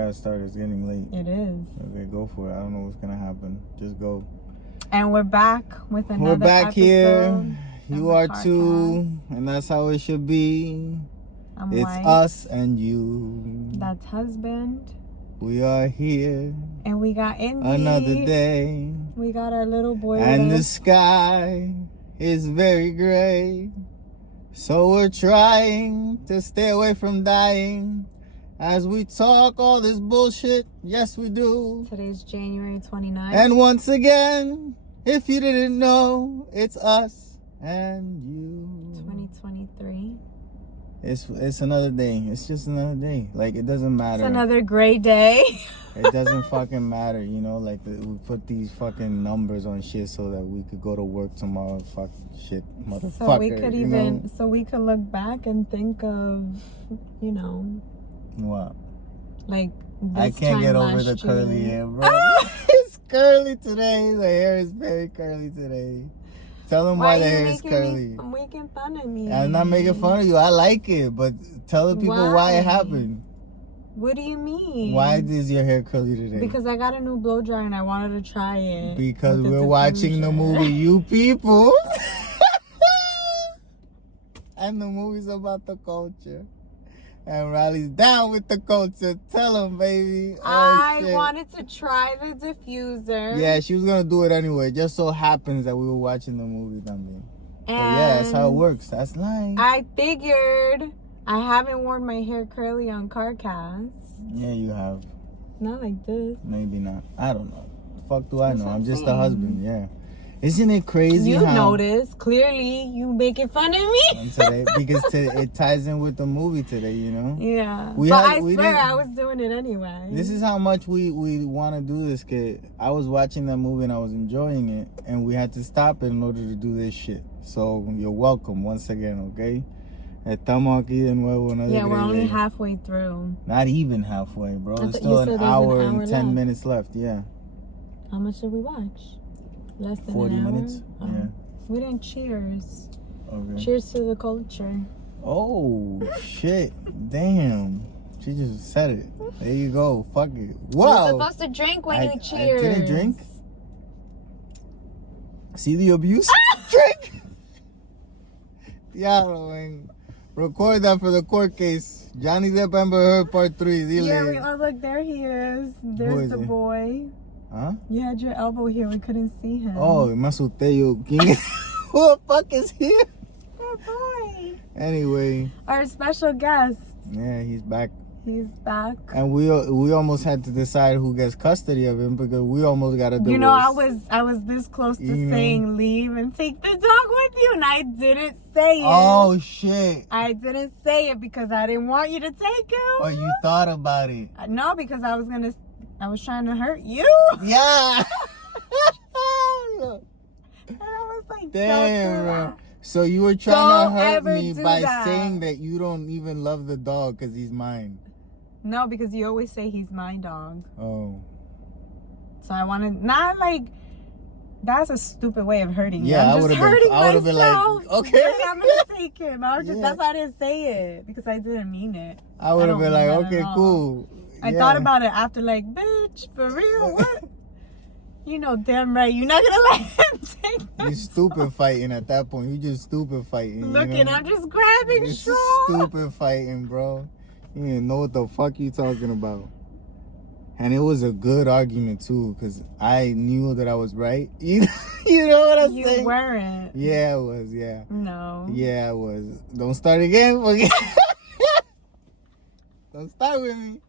gotta start. It's getting late. It is. Okay, go for it. I don't know what's gonna happen. Just go. And we're back with another We're back episode here. You are CarCast. too, and that's how it should be. It's wife. us and you. That's husband. We are here. And we got Indy. Another day. We got our little boy. And the sky is very gray. So we're trying to stay away from dying. As we talk all this bullshit, yes we do. Today's January 29th. And once again, if you didn't know, it's us and you. 2023. It's another day. It's just another day. Like, it doesn't matter. It's another gray day. It doesn't fucking matter, you know? Like, we put these fucking numbers on shit so that we could go to work tomorrow. Fuck shit, motherfucker. So we could know? so we could look back and think of, you know. What? Like, this I can't time get over last the curly year. hair, bro. It's curly today. The hair is very curly today. Tell them why the hair is curly. I'm making fun of me. I'm not making fun of you. I like it, but tell the people why it happened. What do you mean? Why is your hair curly today? Because I got a new blow dryer and I wanted to try it. Because we're watching the movie You People. And the movie's about the culture. And Riley's down with the culture. Tell him, baby. I wanted to try the diffuser. Yeah, she was going to do it anyway. It just so happens that we were watching the movie también. But yeah, that's how it works. That's life. I figured I haven't worn my hair curly on CarCast. Yeah, you have. Not like this. Maybe not. I don't know. The fuck do I know? I'm just a husband, yeah. Isn't it crazy You how... notice. Clearly, you making fun of me. Today, because it ties in with the movie today, you know? Yeah. We swear I was doing it anyway. This is how much we want to do this, kid. I was watching that movie and I was enjoying it, and we had to stop it in order to do this shit. So, you're welcome once again, okay? Estamos aquí de nuevo. Yeah, we're only halfway through. Not even halfway, bro. There's still an hour and 10 left. minutes left, yeah. How much did we watch? Less than 40 an hour? minutes, yeah. We didn't cheers. Okay. Cheers to the culture. Oh, shit. Damn. She just said it. There you go. Fuck it. Wow. You're supposed to drink when you cheers. I didn't drink. See the abuse? Drink! Diablo, man. Record that for the court case. Johnny Depp Amber Heard Part 3. Dile. Yeah, look, there he is. There's the boy. Huh? You had your elbow here. We couldn't see him. Oh, me asusté yo. Who the fuck is here? That boy. Anyway. Our special guest. Yeah, he's back. He's back. And we almost had to decide who gets custody of him because we almost got a divorce. You know, I was this close to saying leave and take the dog with you, and I didn't say it. Oh, shit. I didn't say it because I didn't want you to take him. Oh, you thought about it. No, because I was trying to hurt you. Yeah. And I was like, damn, bro. So you were trying to hurt me by saying that you don't even love the dog because he's mine. No, because you always say he's my dog. Oh. So I wanted, not like, that's a stupid way of hurting you. Yeah, I'm just hurting myself. I would have been like, okay. I'm going to take him. That's why I didn't say it. Because I didn't mean it. I would have been like, okay, cool. I thought about it after, like, bitch, for real? What? You know damn right you're not gonna let him take this. You stupid fighting at that point. You just stupid fighting. Look, you know? I'm just grabbing You're straw. stupid fighting, bro. You didn't know what the fuck you talking about. And it was a good argument too, because I knew that I was right. You know what I'm saying? You weren't. Yeah, I was, yeah. No. Yeah, I was. Don't start again. Don't start with me.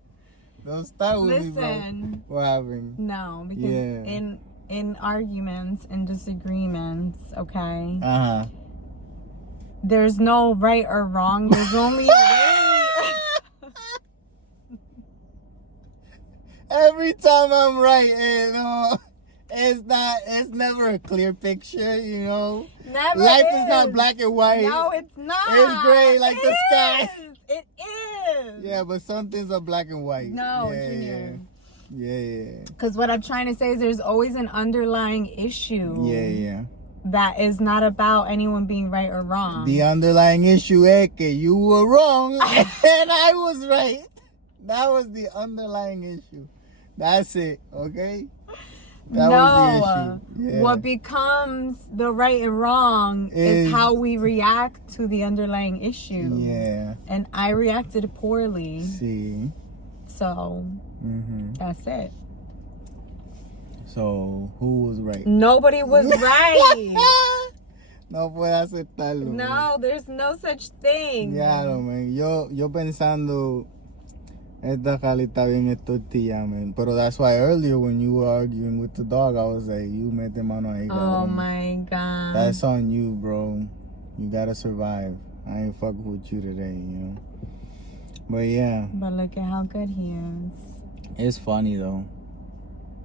Don't start with me, bro. Listen. What happened? No, because in arguments and disagreements, okay? Uh-huh. There's no right or wrong. There's only way. Every time I'm right, you know, it's never a clear picture, you know? Never Life is not black and white. No, it's not. It's gray like the sky. It is. Yeah, but some things are black and white. No, yeah, Junior. Yeah. Because what I'm trying to say is there's always an underlying issue. Yeah. That is not about anyone being right or wrong. The underlying issue is that you were wrong and I was right. That was the underlying issue. That's it, okay? That was the issue. Yeah. What becomes the right and wrong is how we react to the underlying issue. Yeah. And I reacted poorly. See. So, that's it. So, who was right? Nobody was right. No puedo aceptarlo. No, there's no such thing. Ya, man. Yo pensando, esta Cali está bien es tortilla, man. Pero that's why earlier when you were arguing with the dog, I was like, you mete mano ahí, Oh my God. That's on you, bro. You gotta survive. I ain't fucking with you today, you know? But yeah. But look at how good he is. It's funny, though.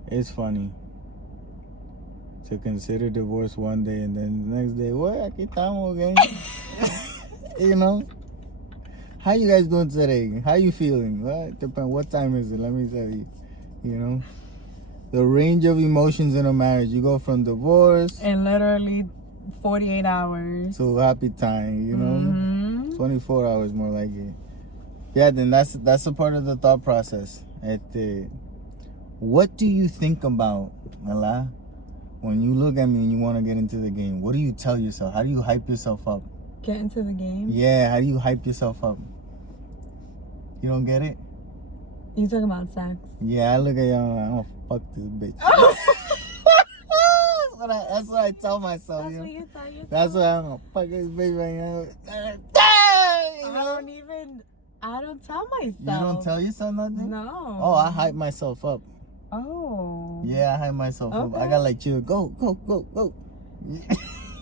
It's funny. To consider divorce one day and then the next day, what? Aquí estamos again. You know? How you guys doing today? How you feeling? What time is it? Let me tell you. You know? The range of emotions in a marriage. You go from divorce. In literally 48 hours. To happy time, you know? 24 hours more like it. Yeah, then that's a part of the thought process. What do you think about, Mala? When you look at me and you want to get into the game, what do you tell yourself? How do you hype yourself up? Get into the game? Yeah, how do you hype yourself up? You don't get it? You talking about sex? Yeah, I look at y'all and I'm gonna fuck this bitch. That's what I tell myself. That's you know? what you tell yourself? That's why I'm gonna fuck this bitch right now. I don't tell myself. You don't tell yourself nothing? No. Oh, I hype myself up. Oh. Yeah, I hype myself up. I got like chill. Go.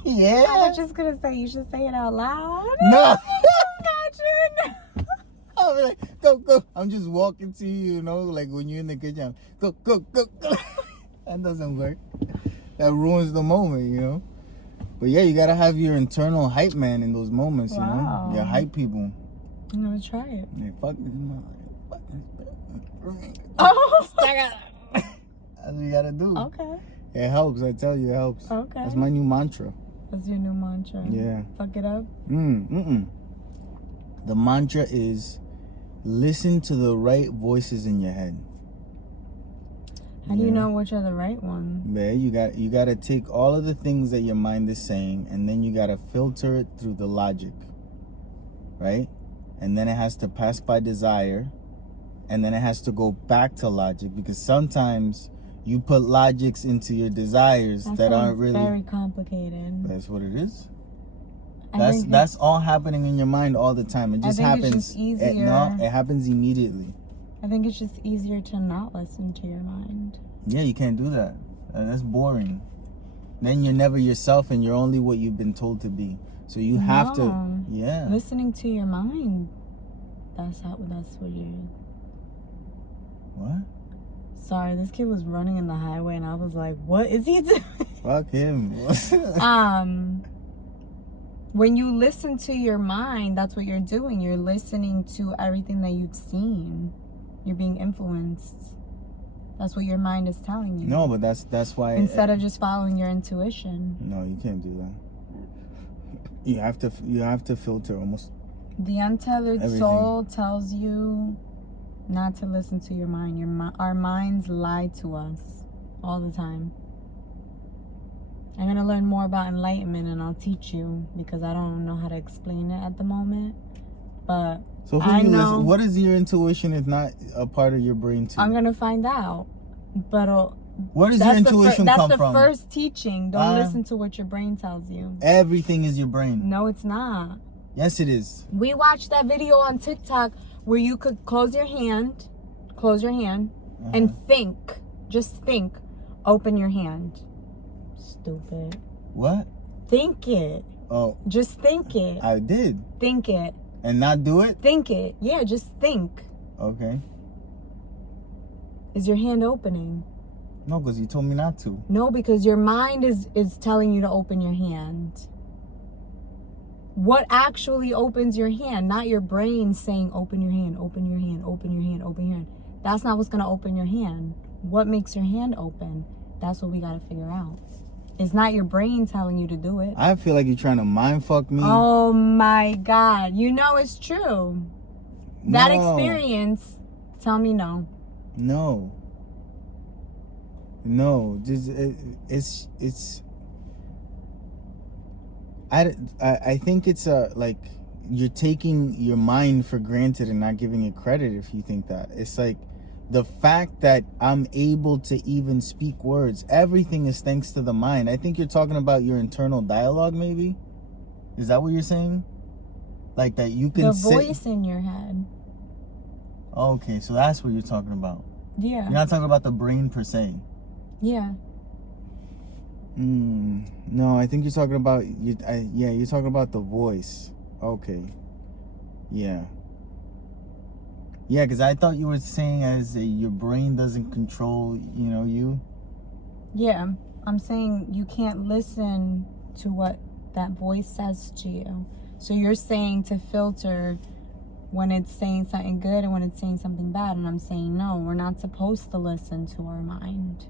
Yeah. I was just gonna say you should say it out loud. No. Imagine. I'll be like, go. I'm just walking to you, you know, like when you're in the kitchen. Go. That doesn't work. That ruins the moment, you know. But yeah, you gotta have your internal hype man in those moments, you know. Your hype people. I'm gonna try it. Hey, fuck this mother. Oh. That's what you gotta do. Okay. It helps. I tell you, it helps. Okay. That's my new mantra. That's your new mantra. Yeah. Fuck it up. The mantra is listen to the right voices in your head. How do you know which are the right ones? Man, you gotta take all of the things that your mind is saying, and then you gotta filter it through the logic, right? And then it has to pass by desire, and then it has to go back to logic, because sometimes you put logics into your desires that aren't really very complicated. That's what it is. That's all happening in your mind all the time. It just happens. It's just easier. It happens immediately. I think it's just easier to not listen to your mind. Yeah, you can't do that. That's boring. Then you're never yourself, and you're only what you've been told to be. So you have to. Yeah. Listening to your mind. That's what you. What? Sorry, this kid was running in the highway, and I was like, "What is he doing?" Fuck him. When you listen to your mind, that's what you're doing. You're listening to everything that you've seen. You're being influenced. That's what your mind is telling you. No, but that's why. Instead of just following your intuition. No, you can't do that. You have to filter almost. The untethered everything. Soul tells you not to listen to your mind. Our minds lie to us all the time. I'm going to learn more about enlightenment, and I'll teach you, because I don't know how to explain it at the moment. But so who you listen? What is your intuition if not a part of your brain too? I'm going to find out. But where does your intuition come from? That's the first teaching. Don't listen to what your brain tells you. Everything is your brain. No, it's not. Yes, it is. We watched that video on TikTok where you could close your hand, and think. Just think. Open your hand. Stupid. What? Think it. Oh. Just think it. I did. Think it. And not do it? Think it. Yeah, just think. Okay. Is your hand opening? No, because you told me not to. No, because your mind is telling you to open your hand. What actually opens your hand? Not your brain saying open your hand, open your hand, open your hand, open your hand. That's not what's going to open your hand. What makes your hand open? That's what we got to figure out. It's not your brain telling you to do it. I feel like you're trying to mind fuck me. Oh my God. You know it's true. That experience Tell me no. No. It's. I think it's like you're taking your mind for granted and not giving it credit if you think that. It's like the fact that I'm able to even speak words, everything is thanks to the mind. I think you're talking about your internal dialogue, maybe. Is that what you're saying? Like that you can the voice in your head. Okay, so that's what you're talking about. Yeah. You're not talking about the brain per se. Yeah. No, I think you're talking about you're talking about the voice. Okay. Yeah. Yeah, because I thought you were saying your brain doesn't control, you. Yeah, I'm saying you can't listen to what that voice says to you. So you're saying to filter when it's saying something good and when it's saying something bad, and I'm saying no, we're not supposed to listen to our mind.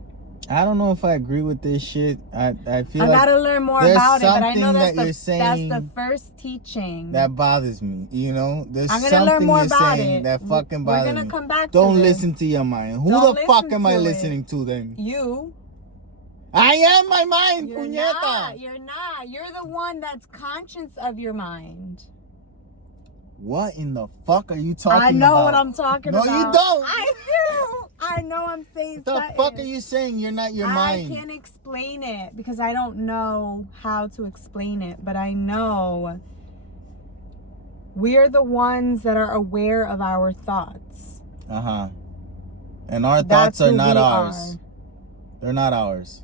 I don't know if I agree with this shit. I feel I like gotta learn more about it, but I know that that's the first teaching. That bothers me, There's I'm gonna something learn more you're about saying it. that fucking bothers me. We're gonna come back to Don't this. listen to your mind. Who Don't the fuck am I listen to listening to then? You. I am my mind, You're puñeta. not. You're not. You're the one that's conscious of your mind. What in the fuck are you talking about? I know what I'm talking about. No, you don't. I do. I know I'm saying what the fuck are you saying? You're not your mind. I can't explain it because I don't know how to explain it, but I know we're the ones that are aware of our thoughts. Uh-huh. And our thoughts are not ours. They're not ours.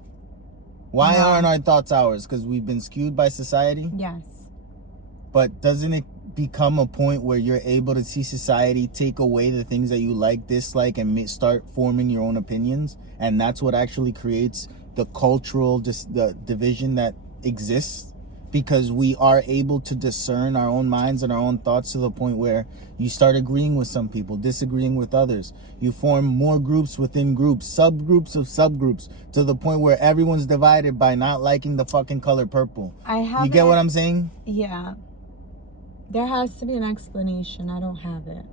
Why aren't our thoughts ours? Because we've been skewed by society? Yes. But doesn't it become a point where you're able to see society take away the things that you like, dislike, and start forming your own opinions? And that's what actually creates the cultural the division that exists, because we are able to discern our own minds and our own thoughts to the point where you start agreeing with some people, disagreeing with others. You form more groups within groups, subgroups of subgroups, to the point where everyone's divided by not liking the fucking color purple. You get what I'm saying? Yeah. There has to be an explanation. I don't have it.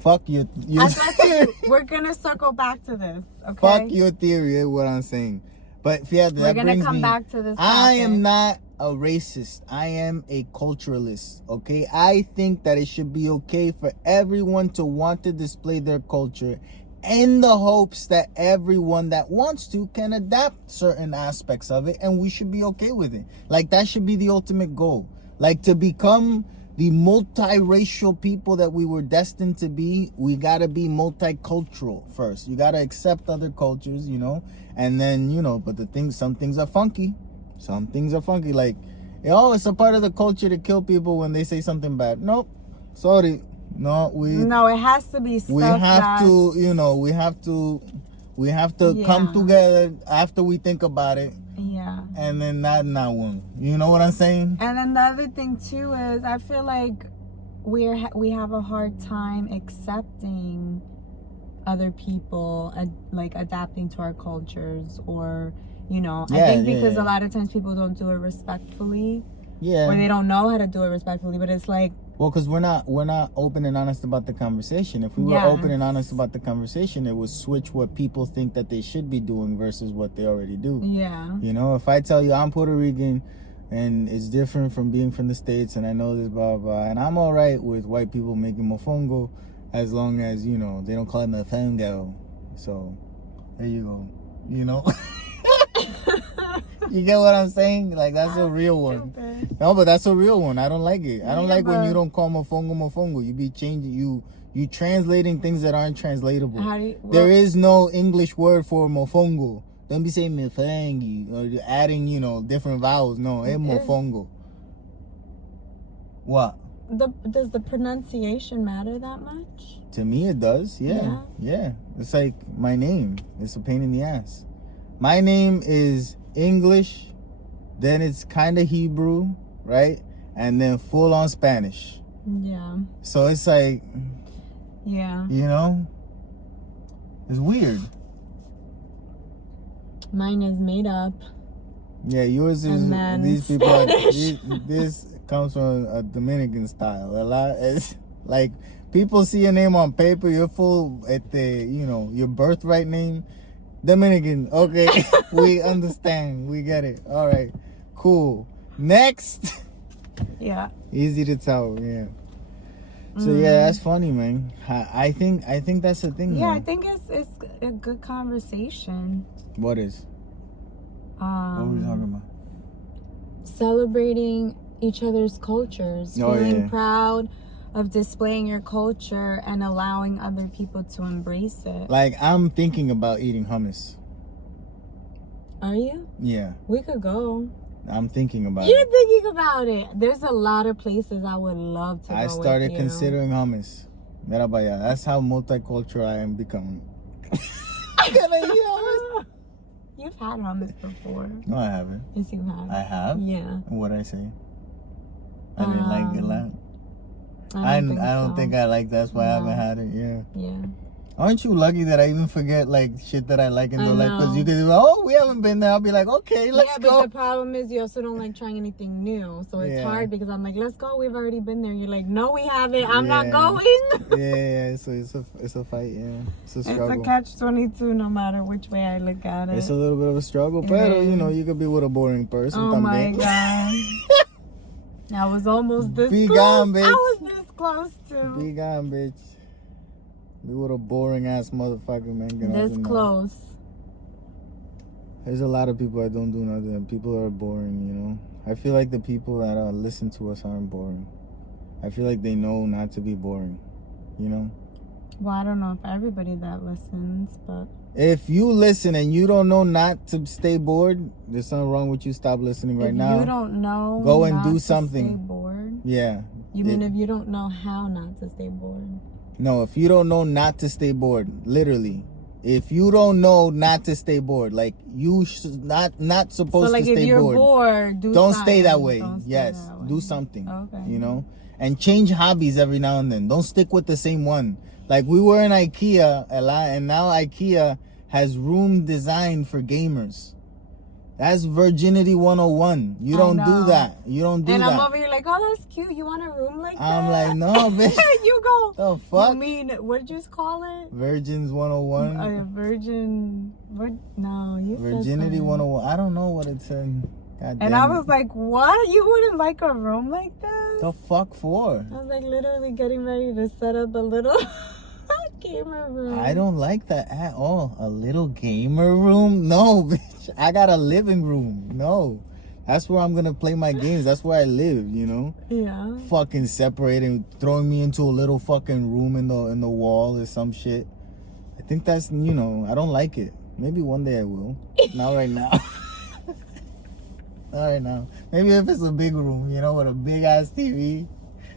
Fuck your theory. We're gonna circle back to this, okay? Fuck your theory is what I'm saying. But yeah, we're gonna come back to this topic. I am not a racist. I am a culturalist, okay? I think that it should be okay for everyone to want to display their culture, in the hopes that everyone that wants to can adapt certain aspects of it, and we should be okay with it. Like, that should be the ultimate goal. Like, to become the multiracial people that we were destined to be, we gotta be multicultural first. You gotta accept other cultures, and then, but some things are funky. Some things are funky. Like, it's a part of the culture to kill people when they say something bad. Nope. Sorry. No, it has to be stuff we have to come together after we think about it. Yeah. And then not one. You know what I'm saying? And then the other thing too is I feel like we have a hard time accepting other people adapting to our cultures, or I think because a lot of times people don't do it respectfully. Yeah. Or they don't know how to do it respectfully, but it's like, well, because we're not open and honest about the conversation. If we were open and honest about the conversation, it would switch what people think that they should be doing versus what they already do. Yeah. If I tell you I'm Puerto Rican and it's different from being from the States, and I know this, blah, blah, and I'm all right with white people making mofongo as long as, they don't call it mofongo. So, there you go. You get what I'm saying? Like, that's a real one. Stupid. No, but that's a real one. I don't like it. I don't like when you don't call mofongo. You be changing, you translating things that aren't translatable. There is no English word for mofongo. Don't be saying mofongo or you're adding, different vowels. No, it's mofongo. What? Does the pronunciation matter that much? To me, it does. Yeah. It's like my name. It's a pain in the ass. My name is English, then it's kind of Hebrew, right? And then full on Spanish. Yeah. So it's like, yeah. It's weird. Mine is made up. Yeah, yours is, these people, this comes from a Dominican style. A lot, it's like people see your name on paper, your full, your birthright name, Dominican. Okay, we understand. We get it. All right, cool. Next. Yeah. Easy to tell. Yeah. So yeah, that's funny, man. I think that's the thing. Yeah, man. I think it's a good conversation. What is? What are we talking about? Celebrating each other's cultures, feeling proud of displaying your culture and allowing other people to embrace it. Like, I'm thinking about eating hummus. Are you? Yeah. We could go. I'm thinking about You're it. thinking about it. There's a lot of places I would love to go. I started with you. considering hummus. Mira vaya. That's how multicultural I am becoming. You've had hummus before. No, I haven't. Yes, you have. I have? Yeah. What'd I say? I didn't like it a lot. I don't think I like that's why I haven't had it. Yeah. Yeah. Aren't you lucky that I even forget like shit that I like in the life? Because you could be like, we haven't been there. I'll be like, okay, let's go. Yeah, but the problem is you also don't like trying anything new. So it's hard because I'm like, let's go. We've already been there. You're like, no, we haven't. I'm not going. yeah. So it's a fight. Yeah, it's a struggle. It's a catch-22 no matter which way I look at it. It's a little bit of a struggle, but you could be with a boring person. Oh my god. I was almost this Be close. gone, bitch. I was this close too. Be gone, bitch. Be with a boring ass motherfucker, man. This close. There's a lot of people that don't do nothing. People are boring, I feel like the people that listen to us aren't boring. I feel like they know not to be boring, Well, I don't know if everybody that listens, but if you listen and you don't know not to stay bored, there's something wrong with you. Stop listening right now. If you don't know, go and not do to something. Stay bored. Yeah. You mean if you don't know how not to stay bored? No, if you don't know not to stay bored, literally. If you don't know not to stay bored, like you should not supposed to stay bored. So like if you're bored, don't stay that way. Yes, do something. Okay. And change hobbies every now and then. Don't stick with the same one. Like we were in IKEA a lot, and now IKEA has room designed for gamers. That's virginity 101. You don't do that. You don't do that. And I'm over here like, oh, that's cute. You want a room like that? I'm like, no, bitch. You go. The fuck? You mean, what did you just call it? Virgins 101. No, you Virginity said 101. I don't know what it said. And I was like, what? You wouldn't like a room like this? The fuck for? I was like literally getting ready to set up a little gamer room. I don't like that at all. A little gamer room? No, bitch. I got a living room. No. That's where I'm going to play my games. That's where I live, Yeah. Fucking separating, throwing me into a little fucking room in the wall or some shit. I think that's, I don't like it. Maybe one day I will. Not right now. Not right now. Maybe if it's a big room, with a big ass TV,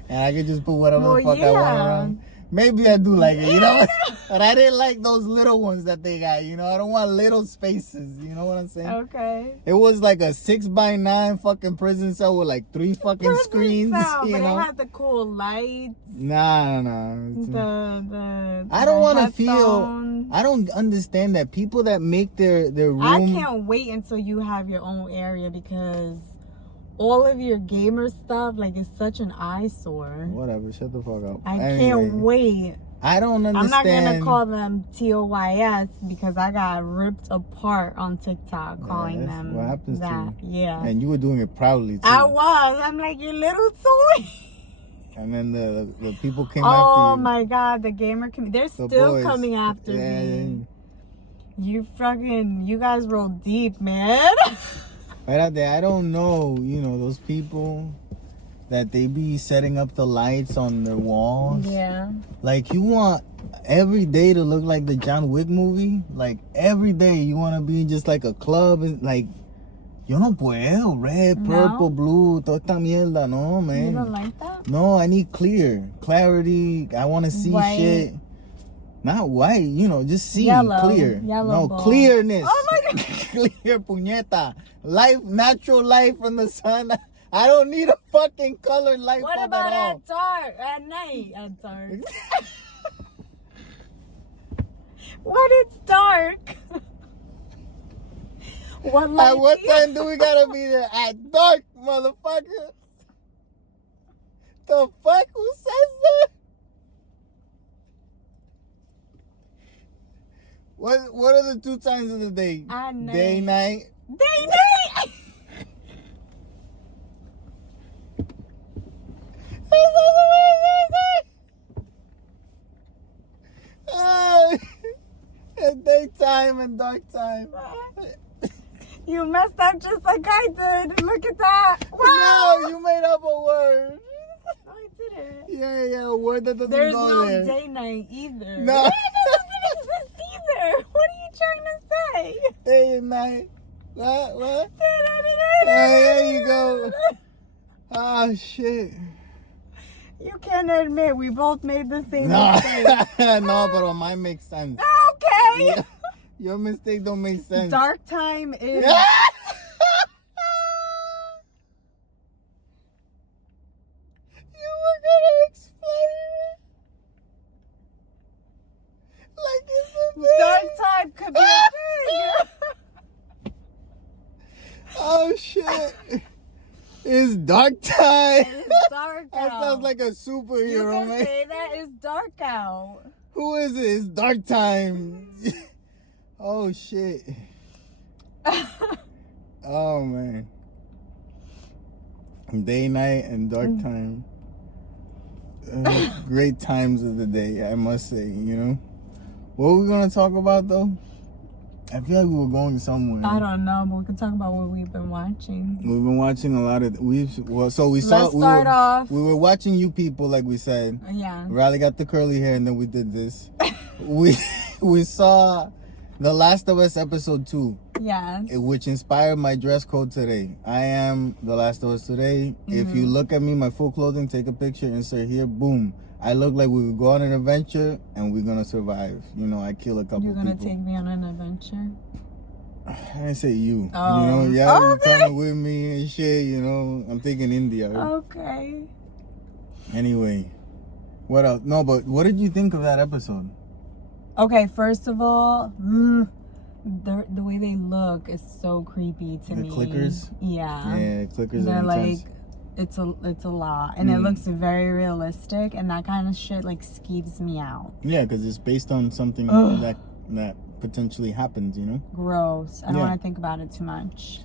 and I can just put whatever the fuck I want around. Maybe I do like it, But I didn't like those little ones that they got, I don't want little spaces, you know what I'm saying? Okay. It was like a 6x9 fucking prison cell with like 3 fucking screens, But it had the cool lights. Nah. I don't want to feel. I don't understand that people that make their room. I can't wait until you have your own area because all of your gamer stuff, it's such an eyesore. Whatever, shut the fuck up. I can't wait. I don't understand. I'm not gonna call them TOYS because I got ripped apart on TikTok calling them what happens that. To you. Yeah. And you were doing it proudly too. I was. I'm like, you little toy. And then the people came after you. Oh my god, the gamer community. They're still boys. Coming after me. You guys roll deep, man. Right out there, I don't know, those people that they be setting up the lights on their walls. Yeah. Like, you want every day to look like the John Wick movie? Like, every day you want to be in just like a club and like, yo no puedo, red, purple, blue, toda esta mierda, no, man. You don't like that? No, I need clarity. I want to see shit. Not white, just see, clear. Yellow no, clearness. Oh my god. Clear, puñeta. Life, natural light from the sun. I don't need a fucking colored light bulb at all. What about at dark? At night? At dark. When it's dark. At what time do we gotta be there? At dark, motherfucker. The fuck? Who says that? What are the 2 times of the day? At night. Day, night. Day, night. Daytime and dark time. You messed up just like I did. Look at that. Wow. No, you made up a word. No, I didn't. Yeah, a word that doesn't There's go no there. day night either. No. That doesn't exist either. What are you trying to say? Day and night. What? There you go. Oh, shit. You can admit we both made the same mistake. No, but mine makes sense. Okay. Yeah, your mistake don't make sense. Dark time is... You were gonna explain it. Like it's a thing. Dark time could be a thing. Oh, shit. It's dark time. It's dark That out. sounds like a You superhero, can man. say that it's dark out. Who is it? It's dark time. Oh, shit. Oh, man. Day, night, and dark time. Great times of the day, I must say, you know? What were we going to talk about, though? I feel like we were going somewhere. I don't know, but we can talk about what we've been watching. We've been watching a lot of... We Let's start off. We were watching You People, like we said. Yeah. Riley got the curly hair, and then we did this. we saw The Last of Us episode 2, Yes. which inspired my dress code today. I am The Last of Us today. If you look at me, my full clothing, take a picture, insert here, boom. I look like we would go on an adventure, and we're gonna survive. You know, I kill a couple people. You're gonna take me on an adventure? I didn't say you. Oh. You know, yeah, you're Okay. coming with me and shit, you know. I'm thinking India. Right? Okay. Anyway, what else? No, but what did you think of that episode? Okay, first of all, the way they look is so creepy to me. The clickers? Yeah. Yeah, clickers They're are intense. like, it's a lot. And it looks very realistic, and that kind of shit, like, skeeves me out. Yeah, because it's based on something Ugh. that potentially happens, you know? Gross. I don't Yeah. want to think about it too much.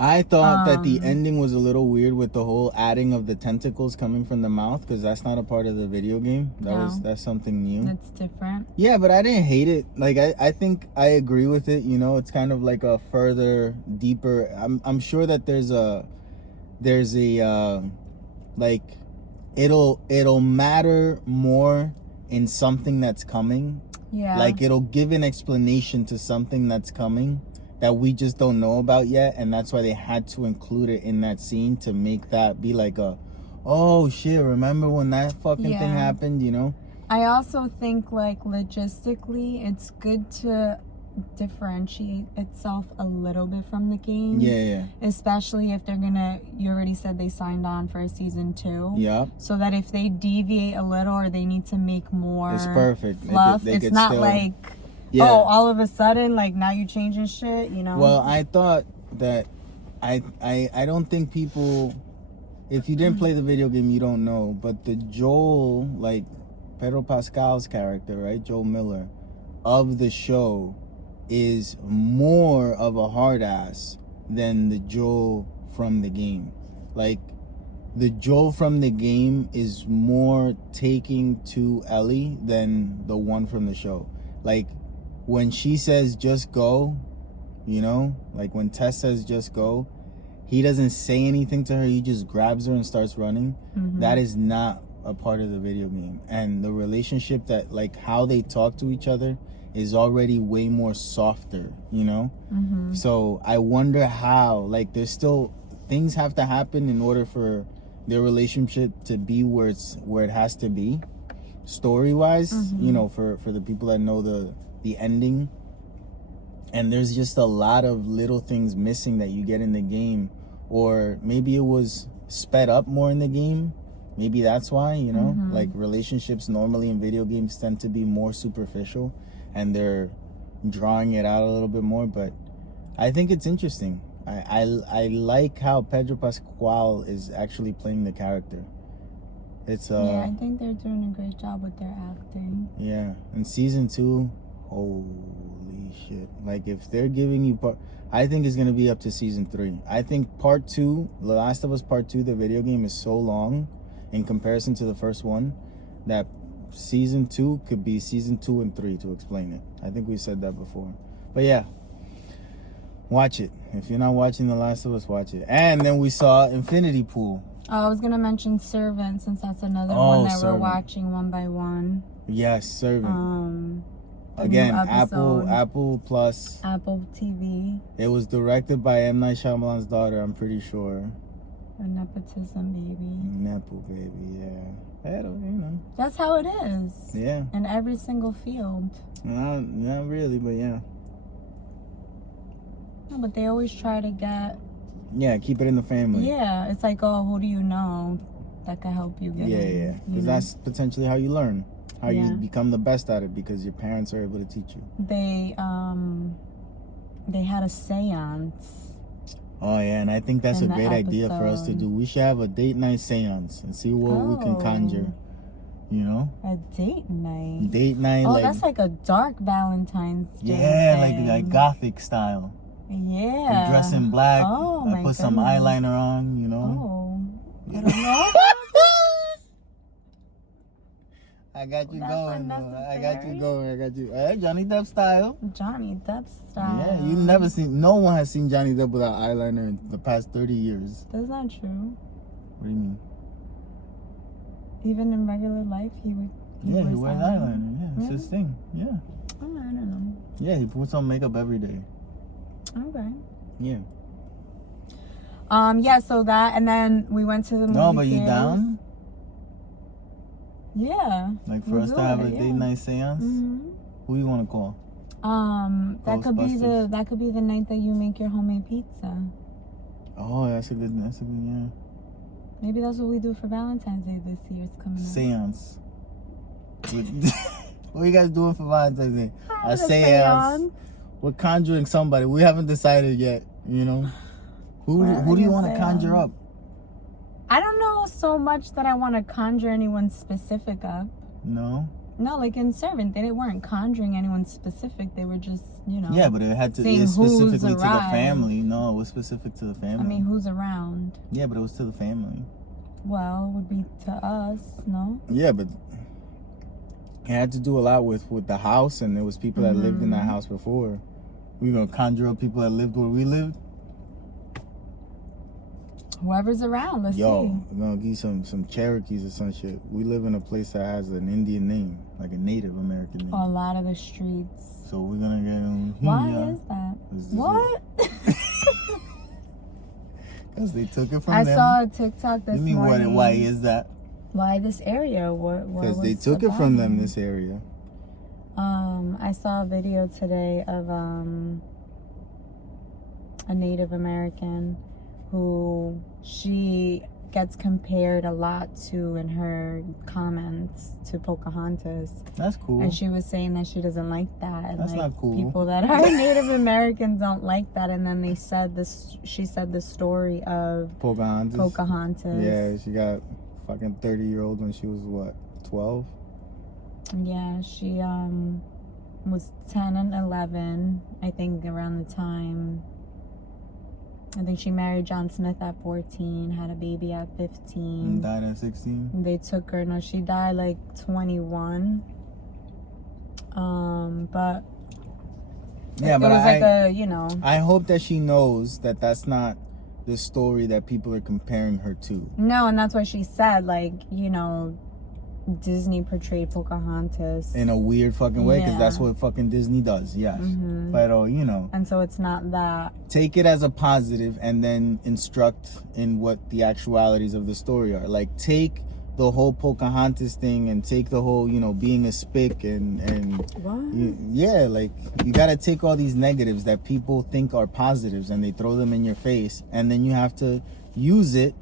I thought that the ending was a little weird with the whole adding of the tentacles coming from the mouth, because that's not a part of the video game. That's something new. It's different. Yeah, but I didn't hate it. Like I think I agree with it. You know, it's kind of like a further, deeper. I'm sure that there's a like it'll matter more in something that's coming. Yeah. Like it'll give an explanation to something that's coming that we just don't know about yet, and that's why they had to include it in that scene to make that be like a, oh shit, remember when that fucking thing happened, you know? I also think, like, logistically, it's good to differentiate itself a little bit from the game. Yeah. Especially if they're gonna, you already said they signed on for a season 2. Yeah. So that if they deviate a little or they need to make more It's perfect. fluff, They it's could not still- like, Yeah. oh, all of a sudden, like, now you changing shit, you know? Well, I thought that I don't think people, if you didn't play the video game, you don't know, but the Joel, like Pedro Pascal's character, right, Joel Miller, of the show is more of a hard ass than the Joel from the game. Like, the Joel from the game is more taking to Ellie than the one from the show. Like, when she says just go, you know, like when Tess says just go, he doesn't say anything to her, he just grabs her and starts running. That is not a part of the video game. And the relationship, that like how they talk to each other, is already way more softer, you know? So I wonder how, like, there's still things have to happen in order for their relationship to be where it has to be, story-wise, you know, for the people that know the ending. And there's just a lot of little things missing that you get in the game, or maybe it was sped up more in the game. Maybe that's why, you know, like relationships normally in video games tend to be more superficial, and they're drawing it out a little bit more. But I think it's interesting. I like how Pedro Pascal is actually playing the character. It's yeah, I think they're doing a great job with their acting. yeah. And season 2, holy shit. Like, if they're giving you I think it's gonna be up to season 3. I think part 2, The Last of Us Part 2, the video game, is so long in comparison to the first one that season 2 could be season 2 and 3 to explain it. I think we said that before. But yeah, watch it. If you're not watching The Last of Us, watch it. And then we saw Infinity Pool. Oh, I was gonna mention Servant, since that's another one that we're watching one by one. Yes, Servant. A Again, new episode. Apple Plus. Apple TV. It was directed by M. Night Shyamalan's daughter, I'm pretty sure. A nepotism baby. Nepo baby, yeah. I don't, you know. That's how it is. Yeah. In every single field. Not really, but yeah. No, but they always try to get... Yeah, keep it in the family. Yeah, it's like, oh, who do you know that can help you get in? Yeah. Because that's potentially how you learn. How Yeah. you become the best at it, because your parents are able to teach you. They had a seance. Oh yeah, and I think that's a In the great idea for us to episode. do. We should have a date night seance and see what we can conjure. You know? A date night. Date night, Oh, like, that's like a dark Valentine's Day. yeah, thing. like gothic style. Yeah. We dress in black. Oh, I my put some goodness. eyeliner on, you know. Oh. I don't know. I got you That's going. Though. I got you unnecessary. going. I got you. Hey, Johnny Depp style. Johnny Depp style. Yeah, you never seen. No one has seen Johnny Depp without eyeliner in the past 30 years. That's not true. What do you mean? Even in regular life, he would. He wears eyeliner. Yeah, it's Really? his thing. Yeah. Oh, I don't know. Yeah, he puts on makeup every day. Okay. Yeah. Yeah. So that, and then we went to the movie. No, but you theaters. down? Yeah. Like for We'll us do to have it, a yeah. date night seance? Mm-hmm. Who you want to call? That could be the night that you make your homemade pizza. Oh, that's a good, yeah. Maybe that's what we do for Valentine's Day this year. It's coming up. Seance. What you guys doing for Valentine's Day? A A seance. We're conjuring somebody. We haven't decided yet, you know? Who do you want to conjure up? I don't know so much that I want to conjure anyone specific up. No? No, like in Servant, they weren't conjuring anyone specific. They were just, you know. Yeah, but it had to be seeing who's specifically to the around. family. No, it was specific to the family. I mean, who's around? Yeah, but it was to the family. Well, would be to us, no? Yeah, but it had to do a lot with the house, and there was people that lived in that house before. We gonna conjure up people that lived where we lived? Whoever's around, let's Yo, see. we're gonna give some Cherokees or some shit. We live in a place that has an Indian name, like a Native American name. A lot of the streets. So we're gonna get them. Why is that? What? Because they took it from I them. saw a TikTok this You mean morning. why is that? Why this area? What? Because they took it from them, this area. I saw a video today of a Native American who she gets compared a lot to in her comments to Pocahontas. That's cool. And she was saying that she doesn't like that. And That's like, not cool. People that are Native Americans don't like that. And then they said this. She said the story of Pocahontas. Yeah, she got fucking 30-year-old when she was what, 12? Yeah, she was 10 and 11, I think, around the time. I think she married John Smith at 14, had a baby at 15. And died at 16? They took her, no, she died like 21. But yeah, it but was like a, you know. I hope that she knows that that's not the story that people are comparing her to. No, and that's what she said, like, you know, Disney portrayed Pocahontas In a weird fucking way, because Yeah. that's what fucking Disney does, yes. Mhm. But, you know, and so it's not that. take it as a positive and then instruct in what the actualities of the story are. Like, take the whole Pocahontas thing and take the whole, you know, being a spick and What? yeah, like, you gotta take all these negatives that people think are positives and they throw them in your face, and then you have to use it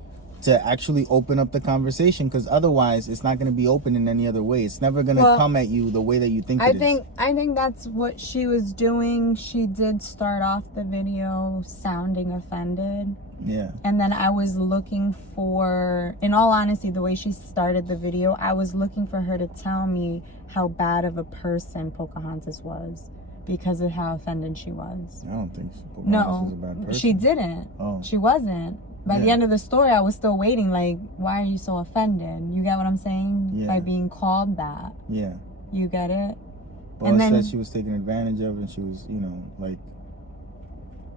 to actually open up the conversation, because otherwise it's not going to be open in any other way. It's never going to come at you the way that you think it is. I think that's what she was doing. She did start off the video sounding offended. Yeah. And then I was looking for, in all honesty, the way she started the video, I was looking for her to tell me how bad of a person Pocahontas was. because of how offended she was. I don't think Pocahontas was a bad No, person. she didn't. Oh. She wasn't. By the end of the story, I was still waiting. Like, why are you so offended? You get what I'm saying? Yeah. By being called that. Yeah. You get it? But And said then- she was taken advantage of, and she was, you know, like.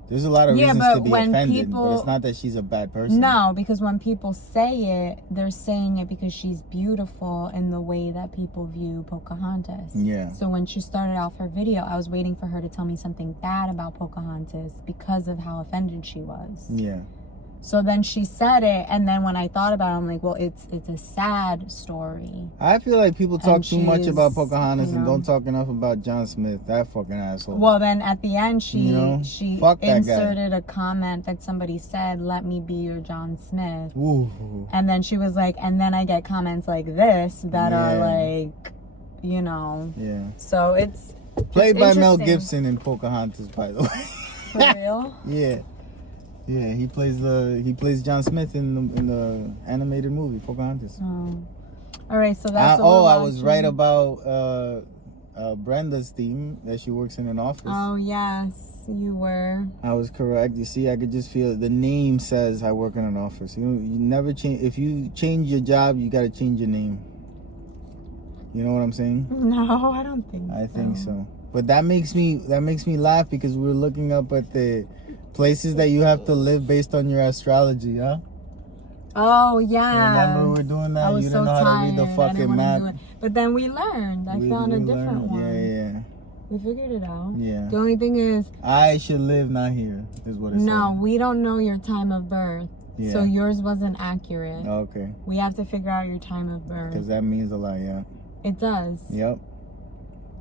There's a lot of Yeah, reasons but to be when offended, people- but it's not that she's a bad person. No, because when people say it, they're saying it because she's beautiful in the way that people view Pocahontas. Yeah. So when she started off her video, I was waiting for her to tell me something bad about Pocahontas because of how offended she was. Yeah. So then she said it, and then when I thought about it, I'm like, well, it's a sad story. I feel like people talk And too much she's, about Pocahontas you and know- don't talk enough about John Smith. That fucking asshole. Well, then at the end, she You know? she Fuck that guy. inserted a comment that somebody said, "Let me be your John Smith." Ooh. And then she was like, and then I get comments like this that are Yeah. like, you know. Yeah. So it's Played by Mel interesting. Gibson in Pocahontas, by the way. for real. Yeah. Yeah, he plays John Smith in the animated movie Pocahontas. Oh. All right, so that's what we're I was watching. right about Brenda's theme that she works in an office. Oh yes, you were. I was correct. You see, I could just feel it. The name says I work in an office. You never change. If you change your job, you got to change your name. You know what I'm saying? No, I don't think so. I think so. But that makes me laugh because we're looking up at the places that you have to live based on your astrology, huh? Oh yeah. Remember we were doing that? I was You so didn't know how to read the tired. I didn't fucking wanna map. do it. But then we learned. I found a different one. Yeah. We figured it out. Yeah. The only thing is, I should live not here, is what it no, we don't know your time of birth. Yeah. So yours wasn't accurate. said. Okay. We have to figure out your time of birth. Because that means a lot, yeah. It does. Yep.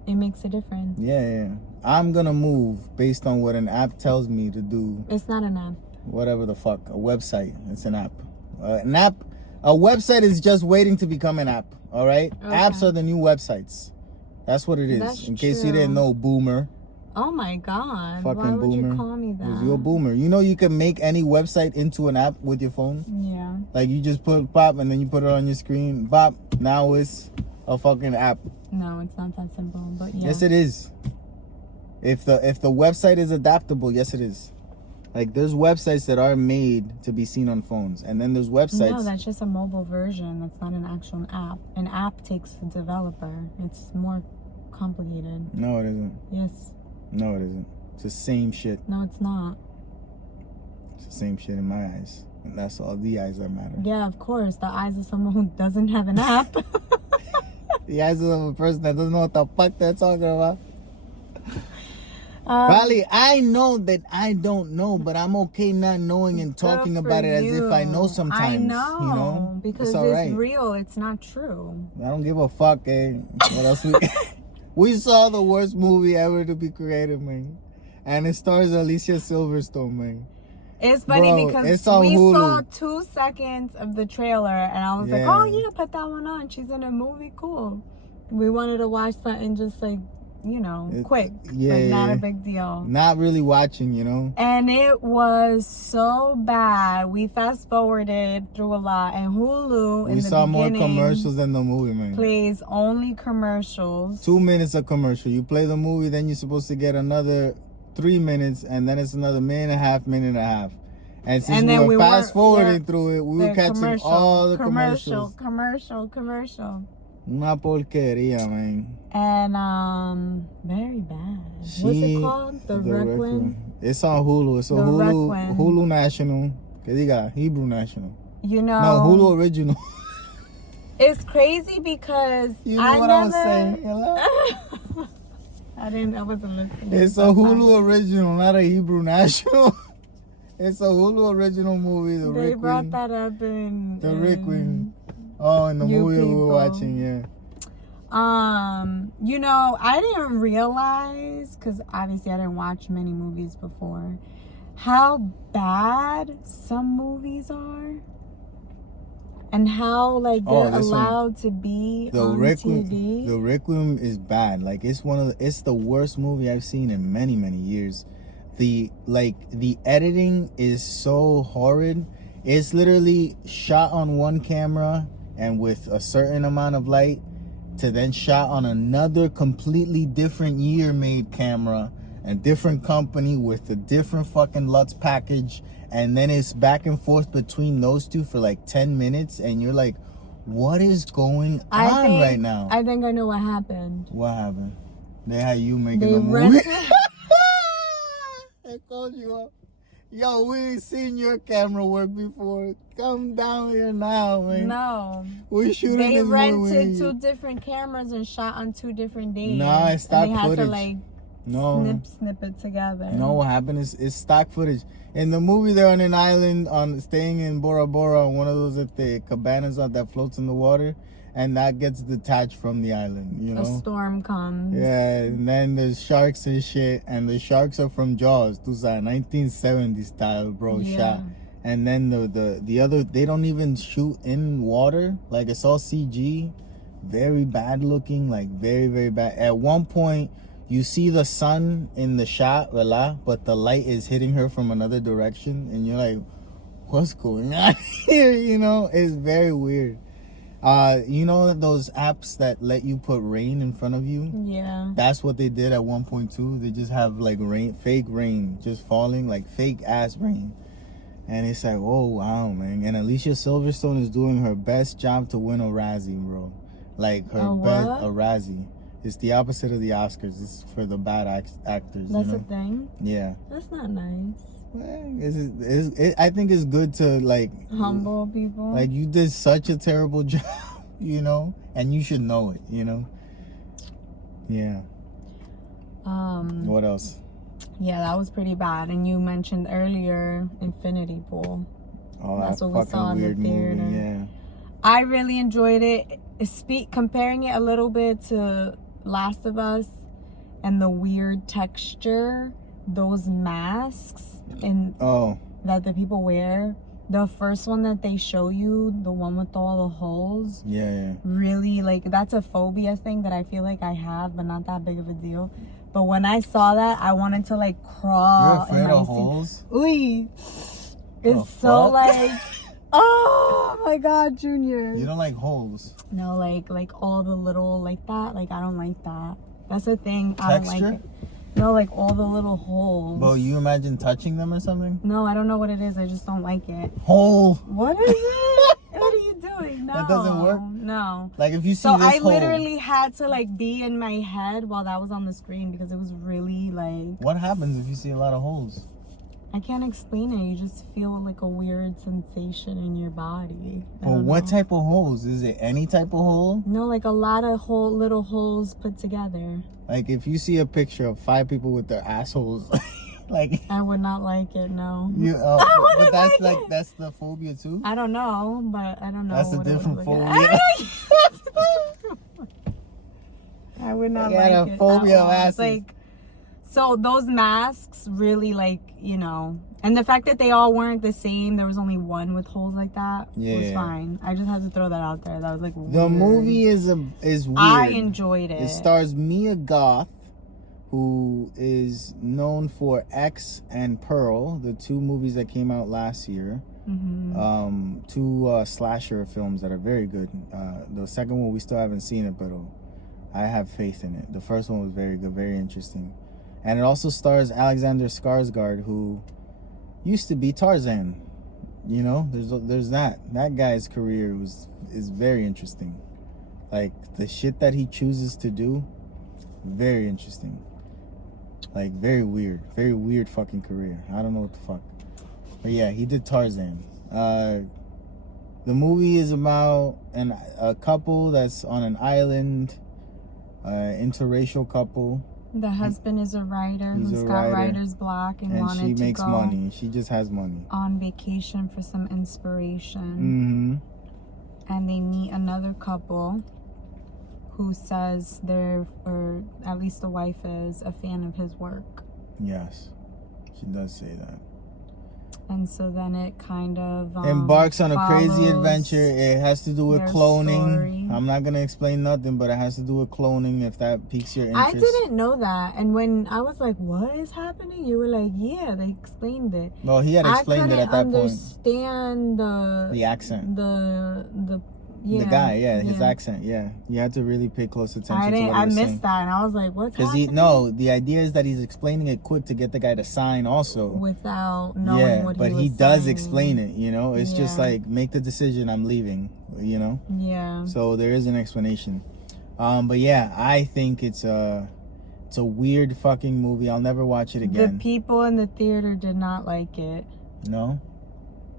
It makes a difference. Yeah. I'm going to move based on what an app tells me to do. It's not an app. Whatever the fuck. A website. It's an app. A website is just waiting to become an app. All right? Okay. Apps are the new websites. That's what it is. That's In case you true. didn't know, boomer. Oh my God. Fucking Why would boomer. you call me that? Because you're a boomer. You know you can make any website into an app with your phone? Yeah. Like you just put pop and then you put it on your screen. Pop. Now it's a fucking app. No, it's not that simple. But yeah. Yes, it is. If the website is adaptable, yes, it is. Like there's websites that are made to be seen on phones, and then there's websites. No, that's just a mobile version. That's not an actual app. An app takes a developer. It's more complicated. No, it isn't. Yes. No, it isn't. It's the same shit. No, it's not. It's the same shit in my eyes, and that's all the eyes that matter. Yeah, of course. The eyes of someone who doesn't have an app. The eyes of a person that doesn't know what the fuck they're talking about. Um, Probably, I know that I don't know, but I'm okay not knowing and talking good for about it as if I know you. sometimes. I know, you know, because it's all right. real. It's not true. I don't give a fuck, eh? What else we we saw the worst movie ever to be created, man. And it stars Alicia Silverstone, man. It's funny Bro, because it's on we Hulu. saw 2 seconds of the trailer, and I was like, Yeah. "Oh yeah, put that one on. She's in a movie. Cool." We wanted to watch something just like, you know, quick, like not a big deal. Not really watching, you know. And it was so bad. We fast forwarded through a lot, and Hulu in We the saw more beginning commercials than the movie, man. plays only commercials. 2 minutes of commercial. You play the movie, then you're supposed to get another 3 minutes, and then it's another minute and a half. And since And then we were fast forwarding they're- through it, we were they're catching all the commercials. Commercial. Una porquería, man. And very bad. What's it called? The Requin. It's on Hulu. It's on The Hulu. Requin. Hulu National. Que diga, Hebrew National. You know. No, Hulu Original. It's crazy because You know I what never. I was saying? Hello? I wasn't listening. It's a Hulu Original, not a Hebrew National. It's a Hulu Original movie. The They Requin. brought that up in. The Requin. Oh, in the You movie we people. were watching, yeah. You know, I didn't realize, because obviously I didn't watch many movies before, how bad some movies are. And how, like, they're this one. allowed to be The on Requiem, TV. the Requiem is bad. Like it's the worst movie I've seen in many years. The editing is so horrid. It's literally shot on one camera and with a certain amount of light, to then shot on another completely different year-made camera, a different company with a different fucking Lutz package, and then it's back and forth between those two for like 10 minutes, and you're like, what is going on right now? I think I know what happened. What happened? They had you making a movie? They called you up. Yo, we ain't seen your camera work before. Come down here now, man. No. We shooting They this rented movie. 2 different cameras and shot on 2 different days. Nah, it's stock and they footage. had to like No. snip it together. No, what happened is it's stock footage. In the movie, they're on an island, staying in Bora Bora, on one of those cabanas that floats in the water, and that gets detached from the island. You know, a storm comes. Yeah, and then there's sharks and shit, and the sharks are from Jaws, 1970 style, bro. Yeah. Shot. And then the other, they don't even shoot in water, like it's all CG, very bad looking, like very, very bad. At one point, you see the sun in the shot, but the light is hitting her from another direction, and you're like, what's going on here? You know, it's very weird. You know those apps that let you put rain in front of you? Yeah. That's what they did at 1.2. They just have like fake rain just falling, like fake ass rain. And it's like, oh wow, man. And Alicia Silverstone is doing her best job to win a Razzie, bro. Like her best, a Razzie. It's the opposite of the Oscars. It's for the bad actors. That's you know? a thing? Yeah. That's not nice. Well, I think it's good to like humble people. Like, you did such a terrible job, you know, and you should know it, you know. Yeah. What else? Yeah, that was pretty bad. And you mentioned earlier Infinity Pool. Oh, that's what we saw in the theater. Movie, yeah. I really enjoyed it. Comparing it a little bit to Last of Us and the weird texture, those masks that the people wear. The first one that they show you, the one with all the holes. Yeah. Really, like, that's a phobia thing that I feel like I have, but not that big of a deal. But when I saw that, I wanted to like crawl. You're afraid of holes? Ooh. It's so like, oh my God, Junior. You don't like holes? No, like all the little, like that. Like, I don't like that. That's the thing. Texture? I don't like it. No, like all the little holes. But you imagine touching them or something? No, I don't know what it is. I just don't like it. Hole. What is it? What are you doing? No. That doesn't work? No. Like, if you see so this I hole. literally had to like be in my head while that was on the screen because it was really like. What happens if you see a lot of holes? I can't explain it. You just feel like a weird sensation in your body. Well, what type of holes? Is it any type of hole? No, like a lot of little holes put together. Like, if you see a picture of 5 people with their assholes, like, I would not like it. No. But that's like that's the phobia too. I don't know, but I don't know. That's a different phobia. I would not You like got a it. phobia of asses. Like, so those masks really, like, you know, and the fact that they all weren't the same, there was only one with holes like that, was fine. I just had to throw that out there. That was like weird. The movie is weird. I enjoyed it. It stars Mia Goth, who is known for X and Pearl, the 2 movies that came out last year. 2 slasher films that are very good. The second one we still haven't seen it, but I have faith in it. The first one was very good, very interesting. And it also stars Alexander Skarsgård, who used to be Tarzan. You know, there's that guy's career is very interesting. Like, the shit that he chooses to do, very interesting. Like, very weird fucking career. I don't know what the fuck. But yeah, he did Tarzan. The movie is about a couple that's on an island, interracial couple. The husband is a writer who's got writer's block and wanted she to makes go money. She just has money. On vacation for some inspiration. And they meet another couple who says or at least the wife is, a fan of his work. Yes, she does say that. And so then it kind of embarks on a crazy adventure. It has to do with cloning. Story. I'm not gonna explain nothing, but it has to do with cloning, if that piques your interest. I didn't know that, and when I was like, "What is happening?" You were like, "Yeah, they explained it." Well, he had explained it at that point. I couldn't understand the accent. The The guy, his accent, you had to really pay close attention to what he was I saying. missed that, and I was like, what's happening? happening? The idea is that he's explaining it quick to get the guy to sign also. Without knowing what he was but he saying. does explain it, you know? It's just like, make the decision, I'm leaving, you know? Yeah. So there is an explanation. But yeah, I think it's a weird fucking movie. I'll never watch it again. The people in the theater did not like it. No?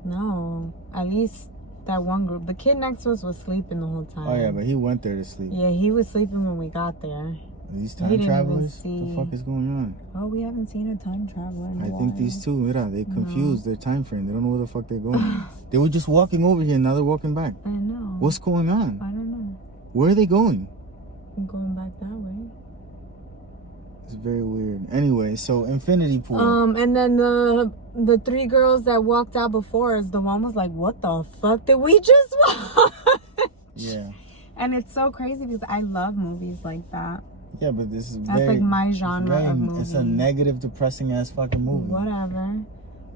No. At least that one group. The kid next to us was sleeping the whole time. Oh yeah, but he went there to sleep. Yeah, he was sleeping when we got there. These time travelers? What the fuck is going on? Oh, we haven't seen a time traveler in a while. I think these two, they confused their time frame. They don't know where the fuck they're going. They were just walking over here, now they're walking back. I know. What's going on? I don't know. Where are they going? I'm going back that way. It's very weird. Anyway, so Infinity Pool. And then the three girls that walked out before us, the one was like, what the fuck did we just watch? Yeah. And it's so crazy because I love movies like that. Yeah, but this is That's like my genre of movie. It's a negative, depressing ass fucking movie. Whatever.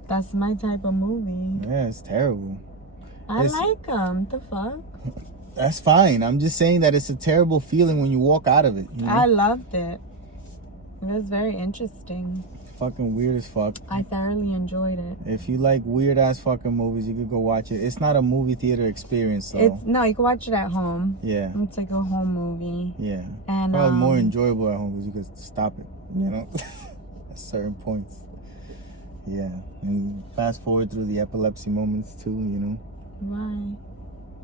That's my type of movie. Yeah, it's terrible. I like them. The fuck? That's fine. I'm just saying that it's a terrible feeling when you walk out of it. You know? I loved it. It was very interesting. Fucking weird as fuck. I thoroughly enjoyed it. If you like weird ass fucking movies, you could go watch it. It's not a movie theater experience, though. No, you can watch it at home. Yeah. It's like a home movie. Yeah. And probably more enjoyable at home because you could stop it, you know, at certain points. Yeah. And fast forward through the epilepsy moments too, you know. Why?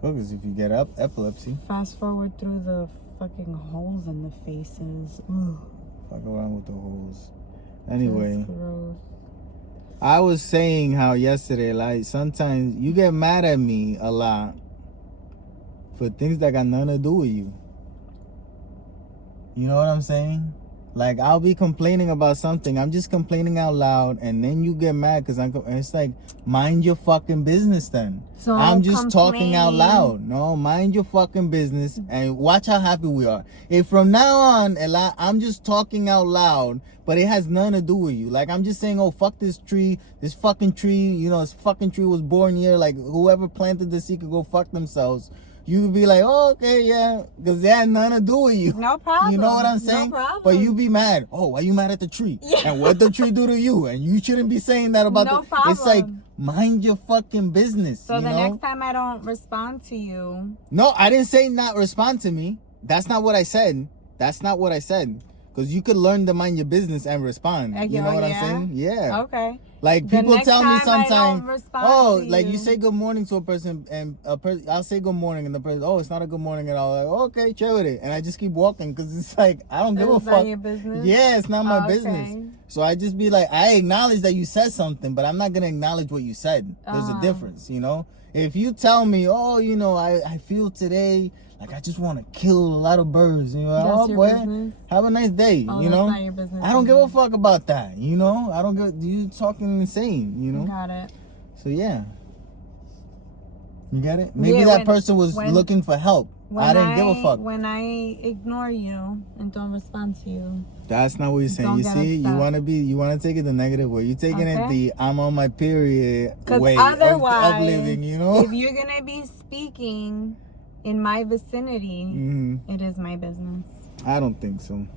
Because if you get epilepsy. Fast forward through the fucking holes in the faces. Ooh. Fuck around with the holes. Anyway. That's gross. I was saying how yesterday, like, sometimes you get mad at me a lot for things that got nothing to do with you. You know what I'm saying? Like, I'll be complaining about something. I'm just complaining out loud, and then you get mad because it's like, mind your fucking business then. So I'm just talking out loud. No, mind your fucking business, and watch how happy we are. If from now on, I'm just talking out loud, but it has nothing to do with you. Like, I'm just saying, oh, fuck this tree. This fucking tree, you know, this fucking tree was born here. Like, whoever planted the seed could go fuck themselves. You would be like, oh, okay, yeah, because it had nothing to do with you. No problem. You know what I'm saying? No problem. But you be mad. Oh, why you mad at the tree? Yeah. And what the tree do to you? And you shouldn't be saying that about no problem. It's like, mind your fucking business. So the know? next time I don't respond to you. No, I didn't say not respond to me. That's not what I said. That's not what I said. Because you could learn to mind your business and respond. You know what I'm saying? Yeah. Okay. Like, people tell me sometimes, oh, like, you say good morning to a person, and I'll say good morning, and the person, oh, it's not a good morning at all. Like, okay, chill with it. And I just keep walking, because it's like, I don't give a fuck. Not your business? Yeah, it's not my business. So I just be like, I acknowledge that you said something, but I'm not going to acknowledge what you said. There's a difference, you know? If you tell me, oh, you know, I feel today like I just want to kill a lot of birds, you know, that's oh boy, business? Have a nice day, oh, you know. That's not your business. I don't give a fuck about that, you know. I don't give. You talking insane, you know. Got it. So yeah, you get it. Maybe that person was looking for help. I didn't give a fuck. When I ignore you and don't respond to you. That's not what you're saying. You see, you want to take it the negative way. You're taking it the I'm on my period way of living, you know. If you're gonna be speaking in my vicinity, it is my business. I don't think so.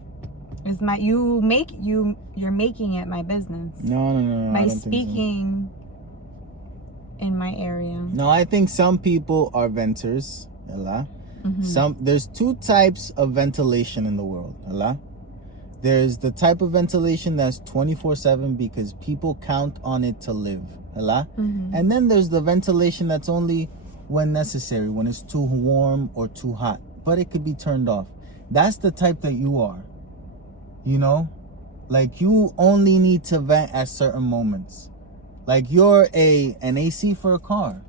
It's my you're making it my business. No. By speaking in my area. No, I think some people are venters. There's two types of ventilation in the world. There's the type of ventilation that's 24/7 because people count on it to live. And then there's the ventilation that's only when necessary, when it's too warm or too hot, but it could be turned off. That's the type that you are, you know, like you only need to vent at certain moments. Like you're an AC for a car.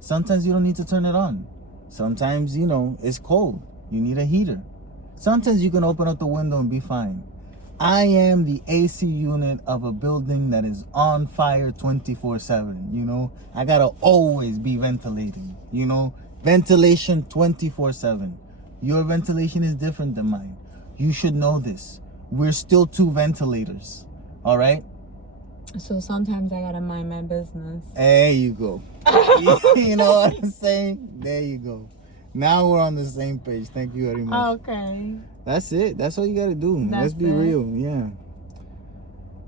Sometimes you don't need to turn it on. Sometimes, you know, it's cold. You need a heater. Sometimes you can open up the window and be fine. I am the AC unit of a building that is on fire 24/7, you know. I gotta always be ventilating, you know. Ventilation 24/7. Your ventilation is different than mine. You should know this. We're still two ventilators, all right? So sometimes I gotta mind my business. There you go. You know what I'm saying? There you go. Now we're on the same page. Thank you very much. Okay. That's it. That's all you gotta do. That's Let's be it. real. Yeah.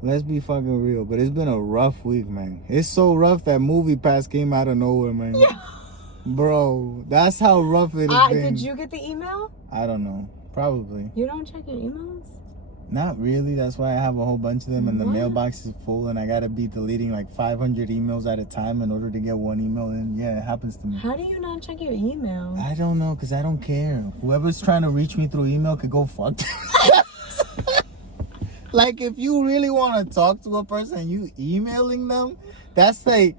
Let's be fucking real. But it's been a rough week, man. It's so rough that MoviePass came out of nowhere, man. Yeah. Bro, that's how rough it has been. Did you get the email? I don't know. Probably. You don't check your emails? Not really. That's why I have a whole bunch of them, and the What? mailbox is full, and I gotta be deleting like 500 emails at a time in order to get one email in. Yeah, it happens to me. How do you not check your email? I don't know, because I don't care. Whoever's trying to reach me through email could go fuck. Like, if you really want to talk to a person, you emailing them, that's like,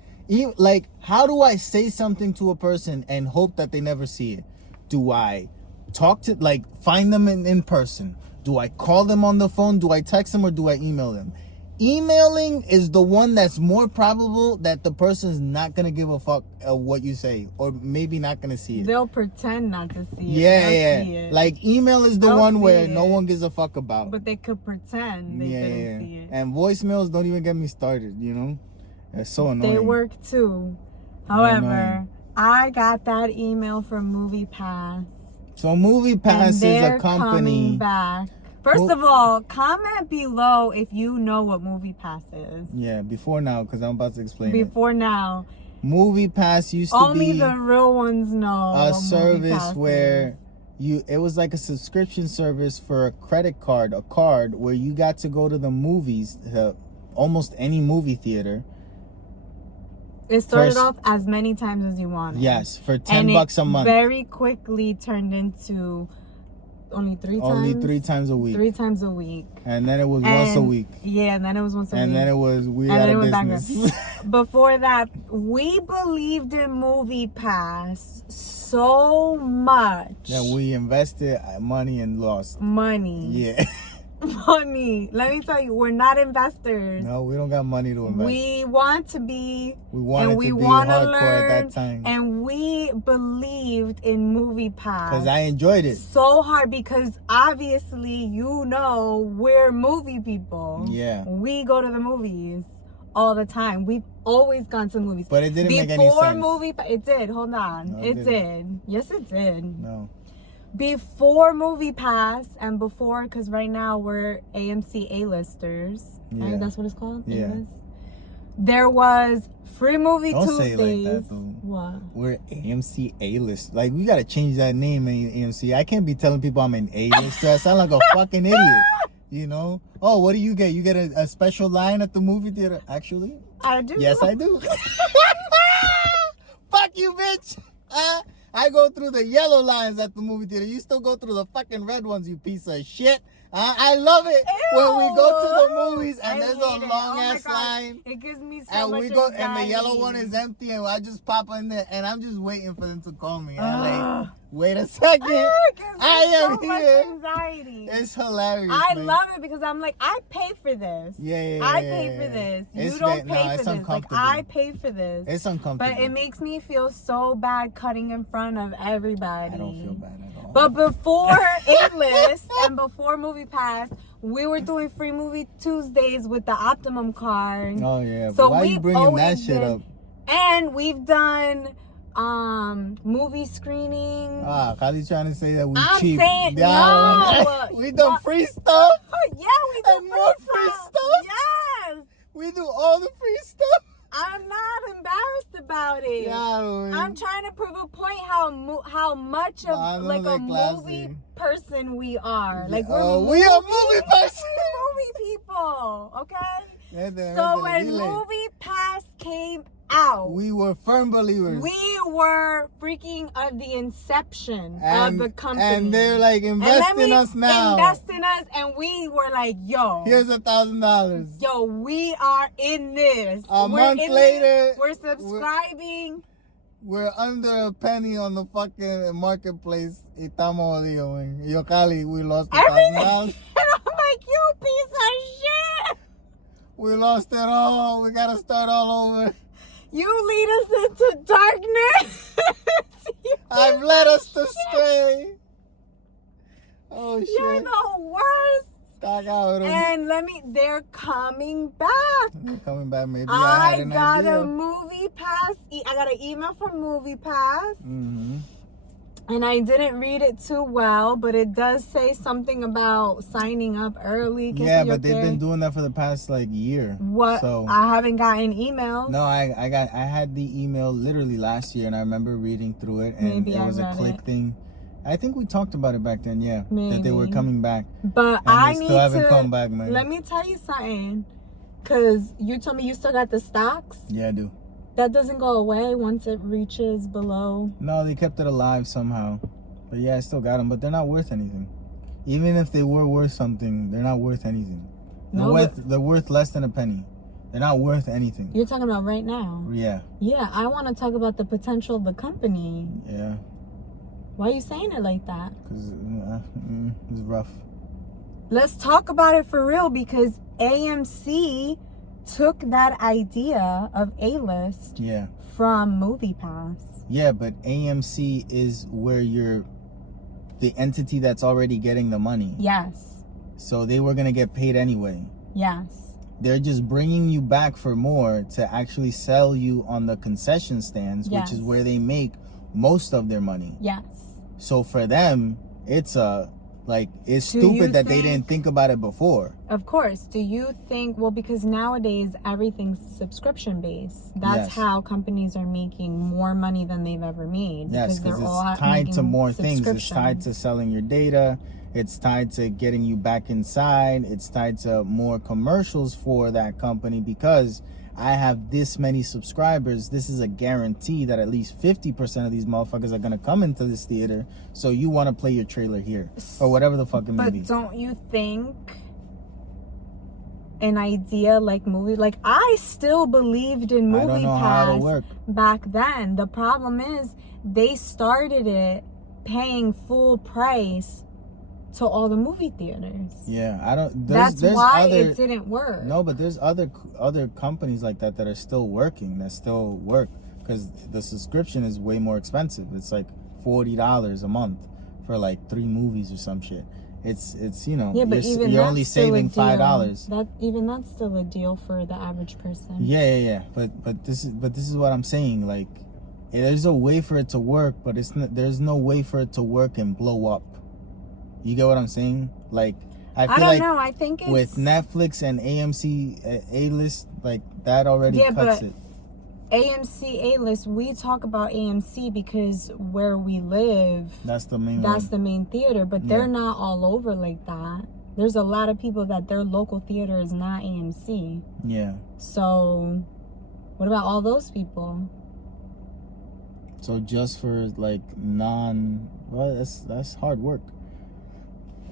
how do I say something to a person and hope that they never see it? Do I talk to, like, find them in person? Do I call them on the phone? Do I text them, or do I email them? Emailing is the one that's more probable that the person's not going to give a fuck what you say, or maybe not going to see it. They'll pretend not to see it. Yeah, They'll yeah. see it. Like, email is the They'll one see where it. no one gives a fuck about. But they could pretend they didn't see it. And voicemails, don't even get me started, you know? It's so annoying. They work too. They're However, annoying. I got that email from MoviePass. So MoviePass is they're a company. coming back. First of all, comment below if you know what MoviePass is. Yeah, before now, because I'm about to explain Before now. MoviePass used to Only be the real ones know. a what service MoviePass where is. it was like a subscription service for a credit card, a card where you got to go to the movies, almost any movie theater. It started off as many times as you wanted. Yes, for $10 a month. Very quickly turned into only 3 times. Only 3 times a week. 3 times a week. And then it was once a week. Yeah, and then it was once a week. And then it was we and out then of it business. was Before that, we believed in MoviePass so much. That we invested money and lost. Money. Yeah. Money. Let me tell you, we're not investors. No, we don't got money to invest. We want to be. We wanted and we to be want to hardcore learn, at that time. And we believed in MoviePass. Because I enjoyed it. So hard, because obviously, you know, we're movie people. Yeah. We go to the movies all the time. We've always gone to movies. But it didn't make any Before sense. it did. Hold on. No, it did. Yes, it did. No. Before MoviePass and before, because right now we're AMC A-listers. Yeah. Right? That's what it's called? Yeah. A-list? There was Free Movie Don't Tuesdays. say it like that, though. What? We're AMC A-list. Like, we got to change that name, AMC. I can't be telling people I'm an A-lister. I sound like a fucking idiot. You know? Oh, what do you get? You get a special line at the movie theater? Actually? I do. Yes, I do. Fuck you, bitch. I go through the yellow lines at the movie theater. You still go through the fucking red ones, you piece of shit. I love it when we go to the movies and there's a long ass line. It gives me so And much we go, anxiety. and the yellow one is empty, and I just pop in there, and I'm just waiting for them to call me. I'm like, wait a second, It gives me I am so much here. anxiety. It's hilarious. I man. love it because I'm like, I pay for this. Yeah, I pay for this. It's You don't no, pay it's for this. Like, uncomfortable. I pay for this. It's uncomfortable. But it makes me feel so bad cutting in front of everybody. I don't feel bad at all. But before A-List and before MoviePass, we were doing Free Movie Tuesdays with the Optimum card. Oh yeah. So Why are you bringing that always shit did- up? And we've done movie screenings. Kali trying to say that we I'm cheap. saying Yeah, no. we done free stuff. Yeah, we do And more free stuff? Yes. We do all the free stuff. I'm not embarrassed about it. Yeah, I'm trying to prove a point how much of I know like a they're classy. movie person we are. Like we are movie person. movie people, okay? Vete, So vete, when dile. MoviePass came out, We were firm believers. we were freaking the inception of the company. And they're like, invest in us now. Invest in us, and we were like, yo. Here's $1,000. Yo, we are in this. A We're month in later, this. We're subscribing. We're under a penny on the fucking marketplace. Estamos jodidos, man. Yo, Cali, we lost Everything. $1,000. And I'm like, you piece of shit. We lost it all. We gotta start all over. You lead us into darkness. I've led us astray. Oh shit. You're the worst. Cabrón. And they're coming back. Coming back, maybe I had an got idea. a MoviePass. I got an email from MoviePass. Mm-hmm. And I didn't read it too well, but it does say something about signing up early. Yeah, but they've been doing that for the past like year. What? So I haven't gotten emails. No, I had the email literally last year, and I remember reading through it, and Maybe it was a click thing. I think we talked about it back then, yeah. Maybe. That they were coming back. But and they still haven't come back, man. Let me tell you something. Because you told me you still got the stocks. Yeah, I do. That doesn't go away once it reaches below. No, they kept it alive somehow. But yeah, I still got them, but they're not worth anything. Even if they were worth something, they're not worth anything. They're worth less than a penny. They're not worth anything. You're talking about right now? Yeah. Yeah, I want to talk about the potential of the company. Yeah. Why are you saying it like that? Because it's rough. Let's talk about it for real, because AMC took that idea of A-list from MoviePass. Yeah, but AMC is where the entity that's already getting the money. Yes. So they were going to get paid anyway. Yes. They're just bringing you back for more to actually sell you on the concession stands, which is where they make most of their money. Yes. So for them, it's stupid that they didn't think about it before. Of course. Do you think, well, because nowadays everything's subscription based. That's how companies are making more money than they've ever made. Yes, because it's tied to more things. It's tied to selling your data. It's tied to getting you back inside. It's tied to more commercials for that company, because I have this many subscribers. This is a guarantee that at least 50% of these motherfuckers are going to come into this theater. So you want to play your trailer here or whatever the fuck it may be. But don't you think an idea like I still believed in MoviePass back then. The problem is they started it paying full price to all the movie theaters. Yeah, I don't. That's why it didn't work. No, but there's other companies like that are still working, that still work, because the subscription is way more expensive. It's like $40 a month for like 3 movies or some shit. It's yeah, but you're only saving $5. That's still a deal for the average person. Yeah. But this is what I'm saying. Like, there's a way for it to work, but there's no way for it to work and blow up. You get what I'm saying? Like, I don't know. I think with Netflix and AMC A-list, like, that already cuts it. AMC A-list, we talk about AMC because where we live, that's the main theater, but they're not all over like that. There's a lot of people that their local theater is not AMC. Yeah. So, what about all those people? So just for like that's hard work.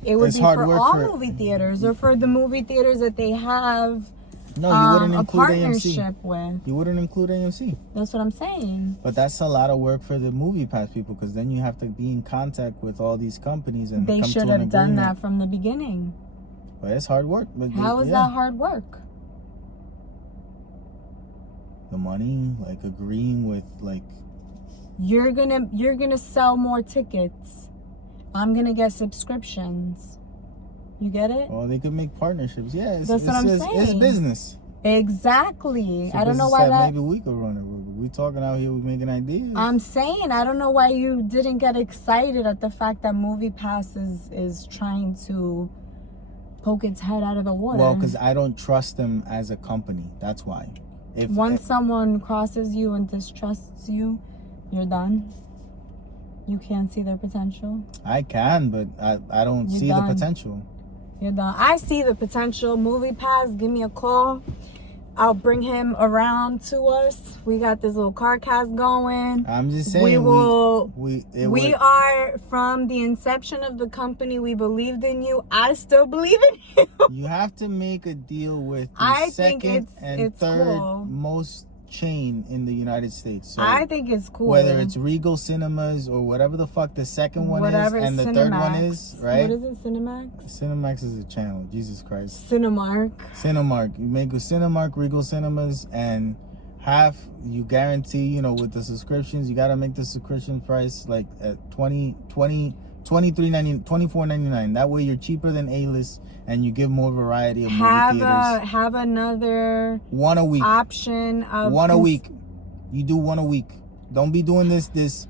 It would be for all movie theaters, or for the movie theaters that they have you wouldn't include a partnership AMC. With. You wouldn't include AMC. That's what I'm saying. But that's a lot of work for the MoviePass people, because then you have to be in contact with all these companies and they should have done that from the beginning. But it's hard work. But how is that hard work? The money, like agreeing with like. You're gonna sell more tickets. I'm gonna get subscriptions. You get it? Well, they could make partnerships. Yeah, that's what I'm saying. It's business. Exactly. I don't know why that. Maybe we could run it. We talking out here. We making ideas. I'm saying I don't know why you didn't get excited at the fact that MoviePass is trying to poke its head out of the water. Well, because I don't trust them as a company. That's why. Once someone crosses you and distrusts you, you're done. You can't see their potential. I can, but I don't see the potential. You're done. I see the potential. MoviePass, give me a call. I'll bring him around to us. We got this little CarCast going. I'm just saying. We are from the inception of the company. We believed in you. I still believe in you. You have to make a deal with the second and third most chain in the United States. So I think it's cool. Whether it's Regal Cinemas or whatever the fuck the second one is, and the third one is, right? What is it, Cinemax? Cinemax is a channel. Jesus Christ. Cinemark. You make a Cinemark, Regal Cinemas, and half you guarantee, with the subscriptions, you got to make the subscription price like at $24.99. That way you're cheaper than A-list, and you give more variety of movie theaters. Have another one a week option of one a week. You do one a week. Don't be doing this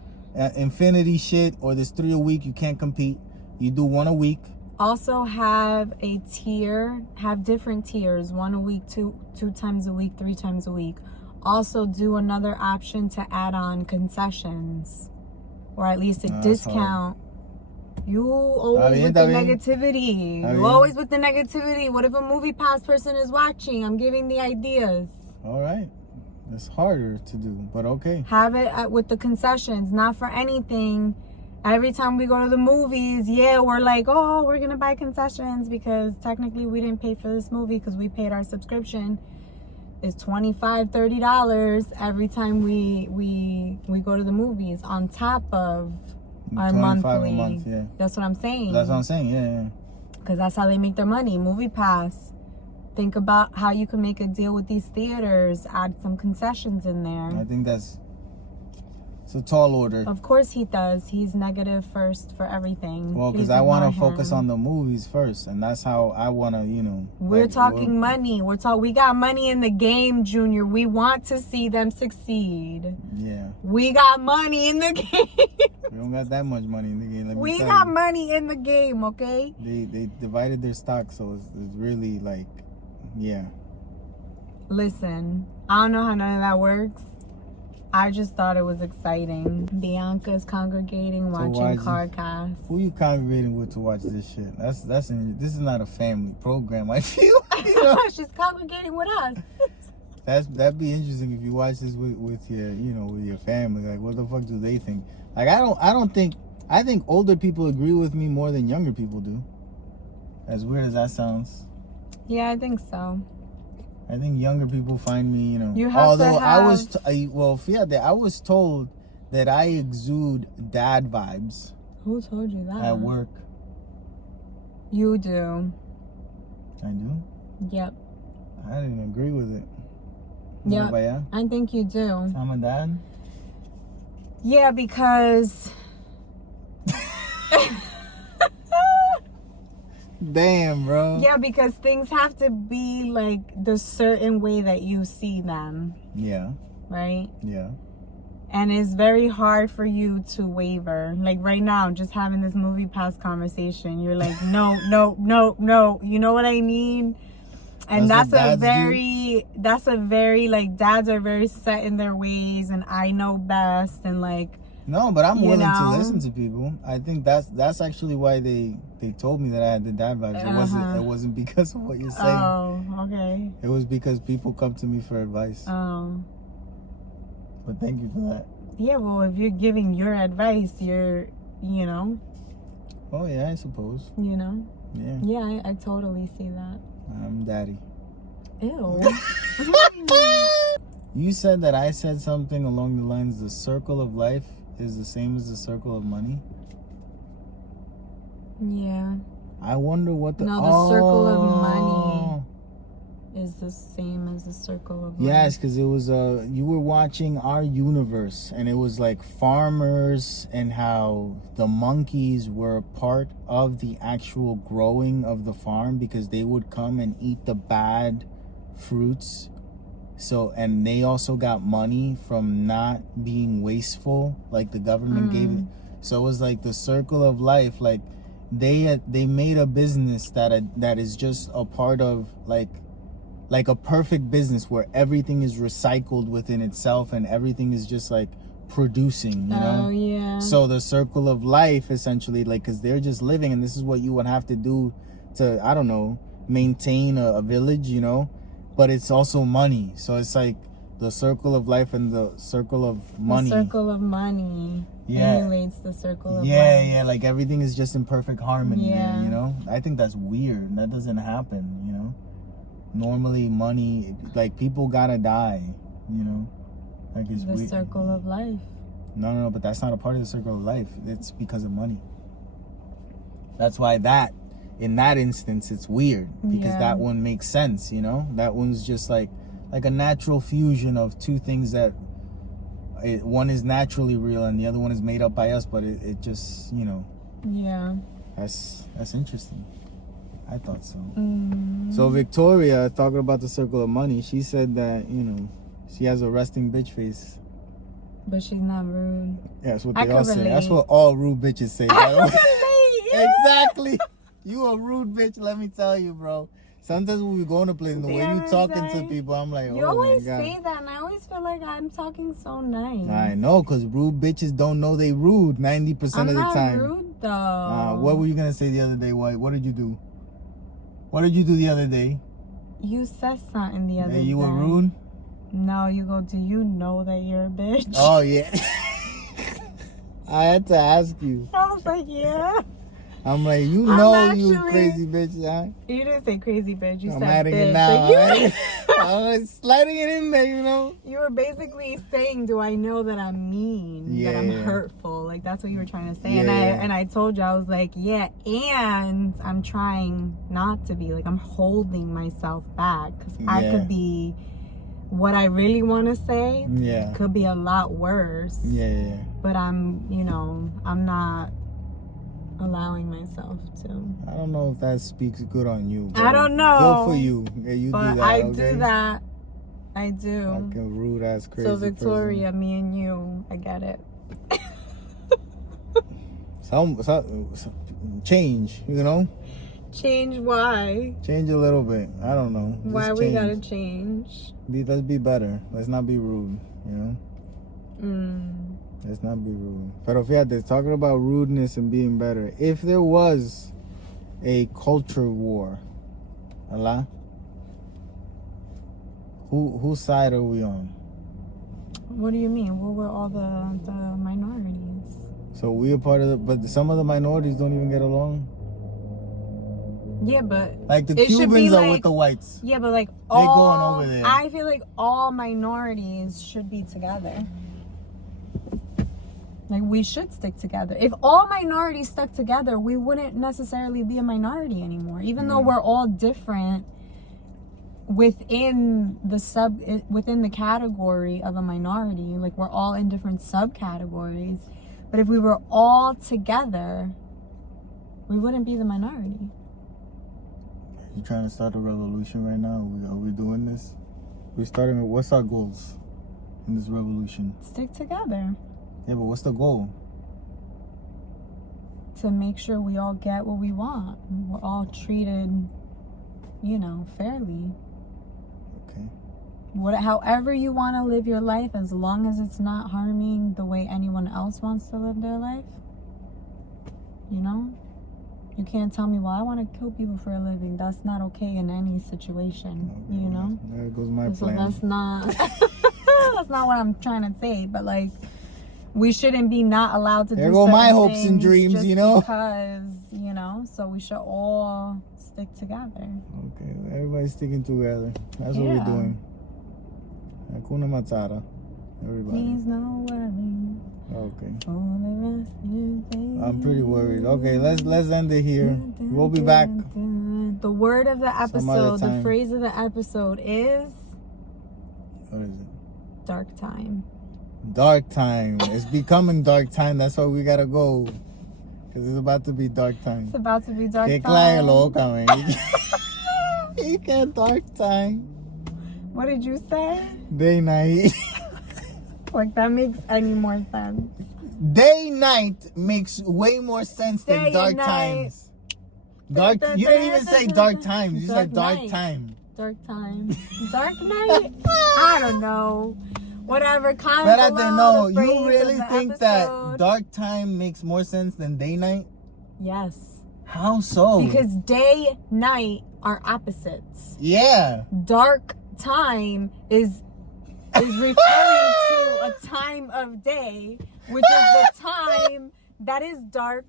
infinity shit, or there's 3 a week. You can't compete. You do 1 a week. Also have a tier, have different tiers, 1 a week, two times a week, 3 times a week. Also do another option to add on concessions, or at least a discount. You always with the negativity. You always with the negativity. What if a MoviePass person is watching? I'm giving the ideas. All right. It's harder to do, but okay. Have it with the concessions, not for anything. Every time we go to the movies, we're like, oh, we're going to buy concessions because technically we didn't pay for this movie because we paid our subscription. It's $25, $30 every time we go to the movies on top of our monthly. A month, yeah. That's what I'm saying. That's what I'm saying, yeah. Because that's how they make their money. MoviePass. Think about how you can make a deal with these theaters, add some concessions in there. I think it's a tall order. Of course he does. He's negative first for everything. Well, because I want to focus on the movies first, and that's how I want to, We're talking money. We got money in the game, Junior. We want to see them succeed. Yeah. We got money in the game. We don't got that much money in the game. We got money in the game, okay? They divided their stock, so it's really like, yeah. Listen, I don't know how none of that works. I just thought it was exciting. Bianca's congregating, watching CarCast. Who you congregating with to watch this shit? This is not a family program, I feel. She's congregating with us. That'd be interesting if you watch this with your, with your family. Like, what the fuck do they think? Like, I think older people agree with me more than younger people do. As weird as that sounds. Yeah, I think so. I think younger people find me, You have to have... I was told that I exude dad vibes. Who told you that? At work. You do. I do? Yep. I didn't agree with it. Yep. I think you do. I'm a dad? Yeah, because... Damn, bro. Yeah, because things have to be like the certain way that you see them. Yeah. Right? Yeah. And it's very hard for you to waver. Like right now, just having this MoviePass conversation, you're like, no. You know what I mean? And that's a very like, dads are very set in their ways, and I know best, and like. No, but I'm willing to listen to people. I think that's actually why they told me that I had the dad vibes. It wasn't because of what you're saying. Oh, okay. It was because people come to me for advice. Oh. But thank you for that. Yeah, well, if you're giving your advice, you're. Oh yeah, I suppose. Yeah. Yeah, I totally see that. I'm daddy. Ew. You said that I said something along the lines, the circle of life is the same as the circle of money. Yeah. I wonder what the circle of money is the same as the circle of life. Yes, because it was you were watching Our Universe, and it was like farmers and how the monkeys were part of the actual growing of the farm, because they would come and eat the bad fruits. So, and they also got money from not being wasteful, like the government gave it. So it was like the circle of life. Like they made a business that is just a part of like a perfect business where everything is recycled within itself and everything is just like producing, you know? Oh, yeah. So the circle of life, essentially, like, because they're just living, and this is what you would have to do to, I don't know, maintain a village, you know? But it's also money. So it's like the circle of life and the circle of money. The circle of money emulates the circle of life. Yeah, like everything is just in perfect harmony there, you know? I think that's weird. That doesn't happen, you know? Normally money, like, people gotta die, you know? Like, it's the weird. Circle of life. No, but that's not a part of the circle of life. It's because of money. That's why in that instance, it's weird, because that one makes sense, you know? That one's just like a natural fusion of two things that one is naturally real and the other one is made up by us, but it just, you know. Yeah. That's interesting. I thought so. So Victoria, talking about the circle of money, she said that, you know, she has a resting bitch face. But she's not rude. Yeah, that's what I they all can say. relate. That's what all rude bitches say. I can relate. Yeah. Exactly. You a rude bitch, let me tell you, bro. Sometimes when we go in a place, the way you talking to people, I'm like, you oh always my God. say that, and I always feel like I'm talking so nice. I know, because rude bitches don't know they rude 90% of the time. I'm not rude, though. What were you going to say the other day, White? What did you do? What did you do the other day? You said something the other day. You were rude? No, you go, do you know that you're a bitch? Oh, yeah. I had to ask you. I was like, yeah. I'm like, you crazy bitch. Huh? You didn't say crazy bitch. You I'm said adding bitch. it now. Like, I was sliding it in there, you know? you were basically saying, do I know that I'm mean? That I'm hurtful? Like, that's what you were trying to say. Yeah. And I told you, I was like, yeah, and I'm trying not to be. Like, I'm holding myself back. Because I could be... What I really want to say could be a lot worse. Yeah. But I'm not allowing myself to. I don't know if that speaks good on you. I don't know. Good for you. Yeah, you but do that, I okay? do that. I do. Like a rude ass crazy So Victoria, person. me and you, I get it. Some change, you know? Change why? Change a little bit. I don't know. Why Just we change. gotta change? Let's be better. Let's not be rude, you know? Mm. Let's not be rude. Pero fíjate, talking about rudeness and being better. If there was a culture war, Allah, whose side are we on? What do you mean? Well, we're all the minorities. So we are part of but some of the minorities don't even get along? Yeah, but like the Cubans are like, with the whites. Yeah, but like they're going over there. I feel like all minorities should be together. Like we should stick together. If all minorities stuck together, we wouldn't necessarily be a minority anymore. Even though we're all different within the category of a minority, like we're all in different subcategories. But if we were all together, we wouldn't be the minority. You trying to start a revolution right now? Are we doing this? We're starting. What's our goals in this revolution? Stick together. Yeah, but what's the goal? To make sure we all get what we want. We're all treated, fairly. Okay. However you want to live your life, as long as it's not harming the way anyone else wants to live their life. You can't tell me, well, I want to kill people for a living. That's not okay in any situation, There goes my so plan. that's not that's not what I'm trying to say, but like we shouldn't be not allowed to there do go certain my hopes and things dreams, just because, so we should all stick together. Okay, everybody's sticking together. That's what we're doing. Hakuna Matata. Everybody. Please no worries. Okay. I'm I'm pretty worried. Okay, let's end it here. We'll be back. The word of the episode, the phrase of the episode is... What is it? Dark time. Dark time. It's becoming dark time. That's why we gotta go. Because it's about to be dark time. It's about to be dark Que time. clave loca, man. You can't dark time. What did you say? Day, night. Like, that makes any more sense. Day, night makes way more sense than Day dark and night. times. You didn't even say dark times. You said dark time. Dark time. Dark night? I don't know. Whatever. Comment below. No, you really think that dark time makes more sense than day, night? Yes. How so? Because day, night are opposites. Yeah. Dark time is referring to a time of day, which is the time that is dark.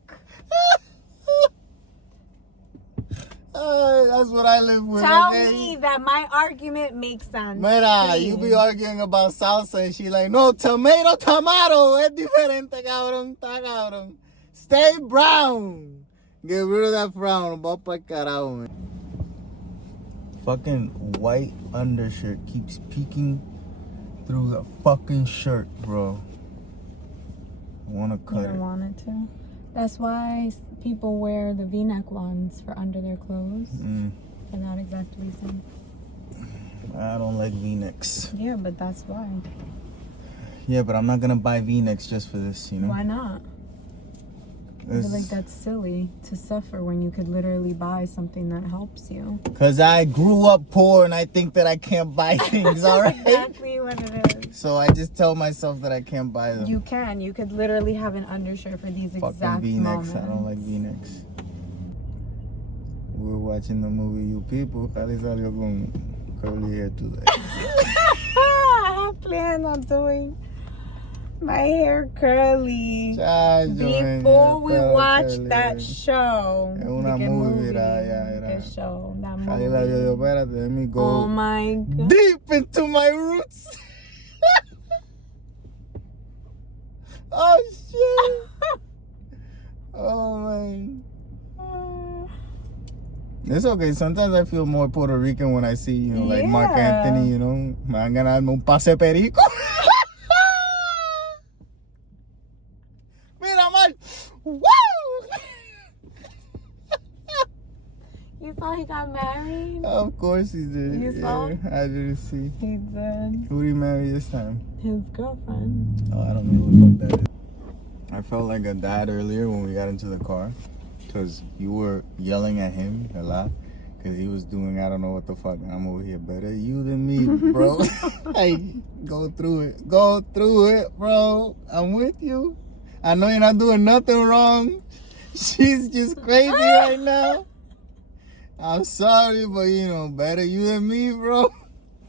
That's what I live with. Tell me that my argument makes sense. Mira, you be arguing about salsa and she like, no, tomato, es diferente, cabrón, está cabrón. Stay brown. Get rid of that frown. Va pa' carajo, man. Fucking white undershirt keeps peeking through the fucking shirt, bro. I want to cut it. You don't want it to. That's why people wear the V-neck ones for under their clothes. For that exact reason. I don't like V-necks. Yeah, but that's why. Yeah, but I'm not gonna buy V-necks just for this, you know? Why not? I feel like that's silly to suffer when you could literally buy something that helps you. Because I grew up poor and I think that I can't buy things, all right? Exactly what it is. So I just tell myself that I can't buy them. You can. You could literally have an undershirt for these Fucking exact V-necks. moments. I don't like V-necks. We were watching the movie You People. Cali salió con curly hair today. I have plans on doing my hair curly before we watch that show. Es una movie, era. Good show. That Cali la vio, yo, movie. espérate, let me go Oh my god. deep into my roots. Oh shit. Oh man. It's okay. Sometimes I feel more Puerto Rican when I see, you know, like Marc Anthony, you know. Me van a darme un pase perico. Mira, man. Woo! You saw he got married? Of course he did. You saw? I didn't see. He did. Who did he marry this time? His girlfriend. Oh, I don't know who the fuck that is. I felt like a dad earlier when we got into the car. Because you were yelling at him a lot. Because he was doing, I don't know what the fuck. And I'm over here, better you than me, bro. Like, go through it. Go through it, bro. I'm with you. I know you're not doing nothing wrong. She's just crazy right now. I'm sorry, but you know, better you than me, bro.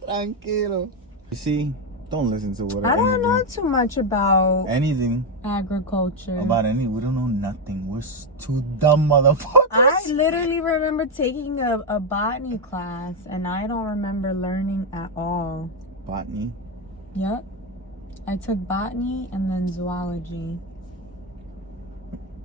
Tranquilo. You see, don't listen to what I don't know too much about anything. Agriculture. About any, we don't know nothing. We're two dumb motherfuckers. I literally remember taking a botany class, and I don't remember learning at all. Botany? Yep. I took botany and then zoology.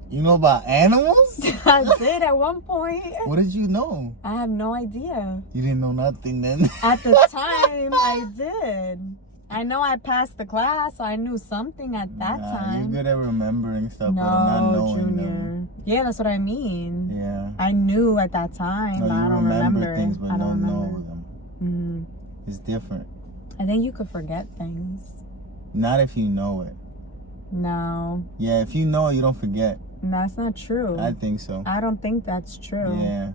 You know about animals? I did at one point. What did you know? I have no idea. You didn't know nothing then? At the time, I did. I know I passed the class, so I knew something at that time. You're good at remembering stuff, but No, I'm not knowing Junior. them. Yeah, that's what I mean. Yeah. I knew at that time, No, but I you don't remember. things, but I don't don't know remember. them. Mm. It's different. I think you could forget things. Not if you know it. No, Yeah, if you know it, you don't forget. that's not true. I think so. I don't think that's true. Yeah.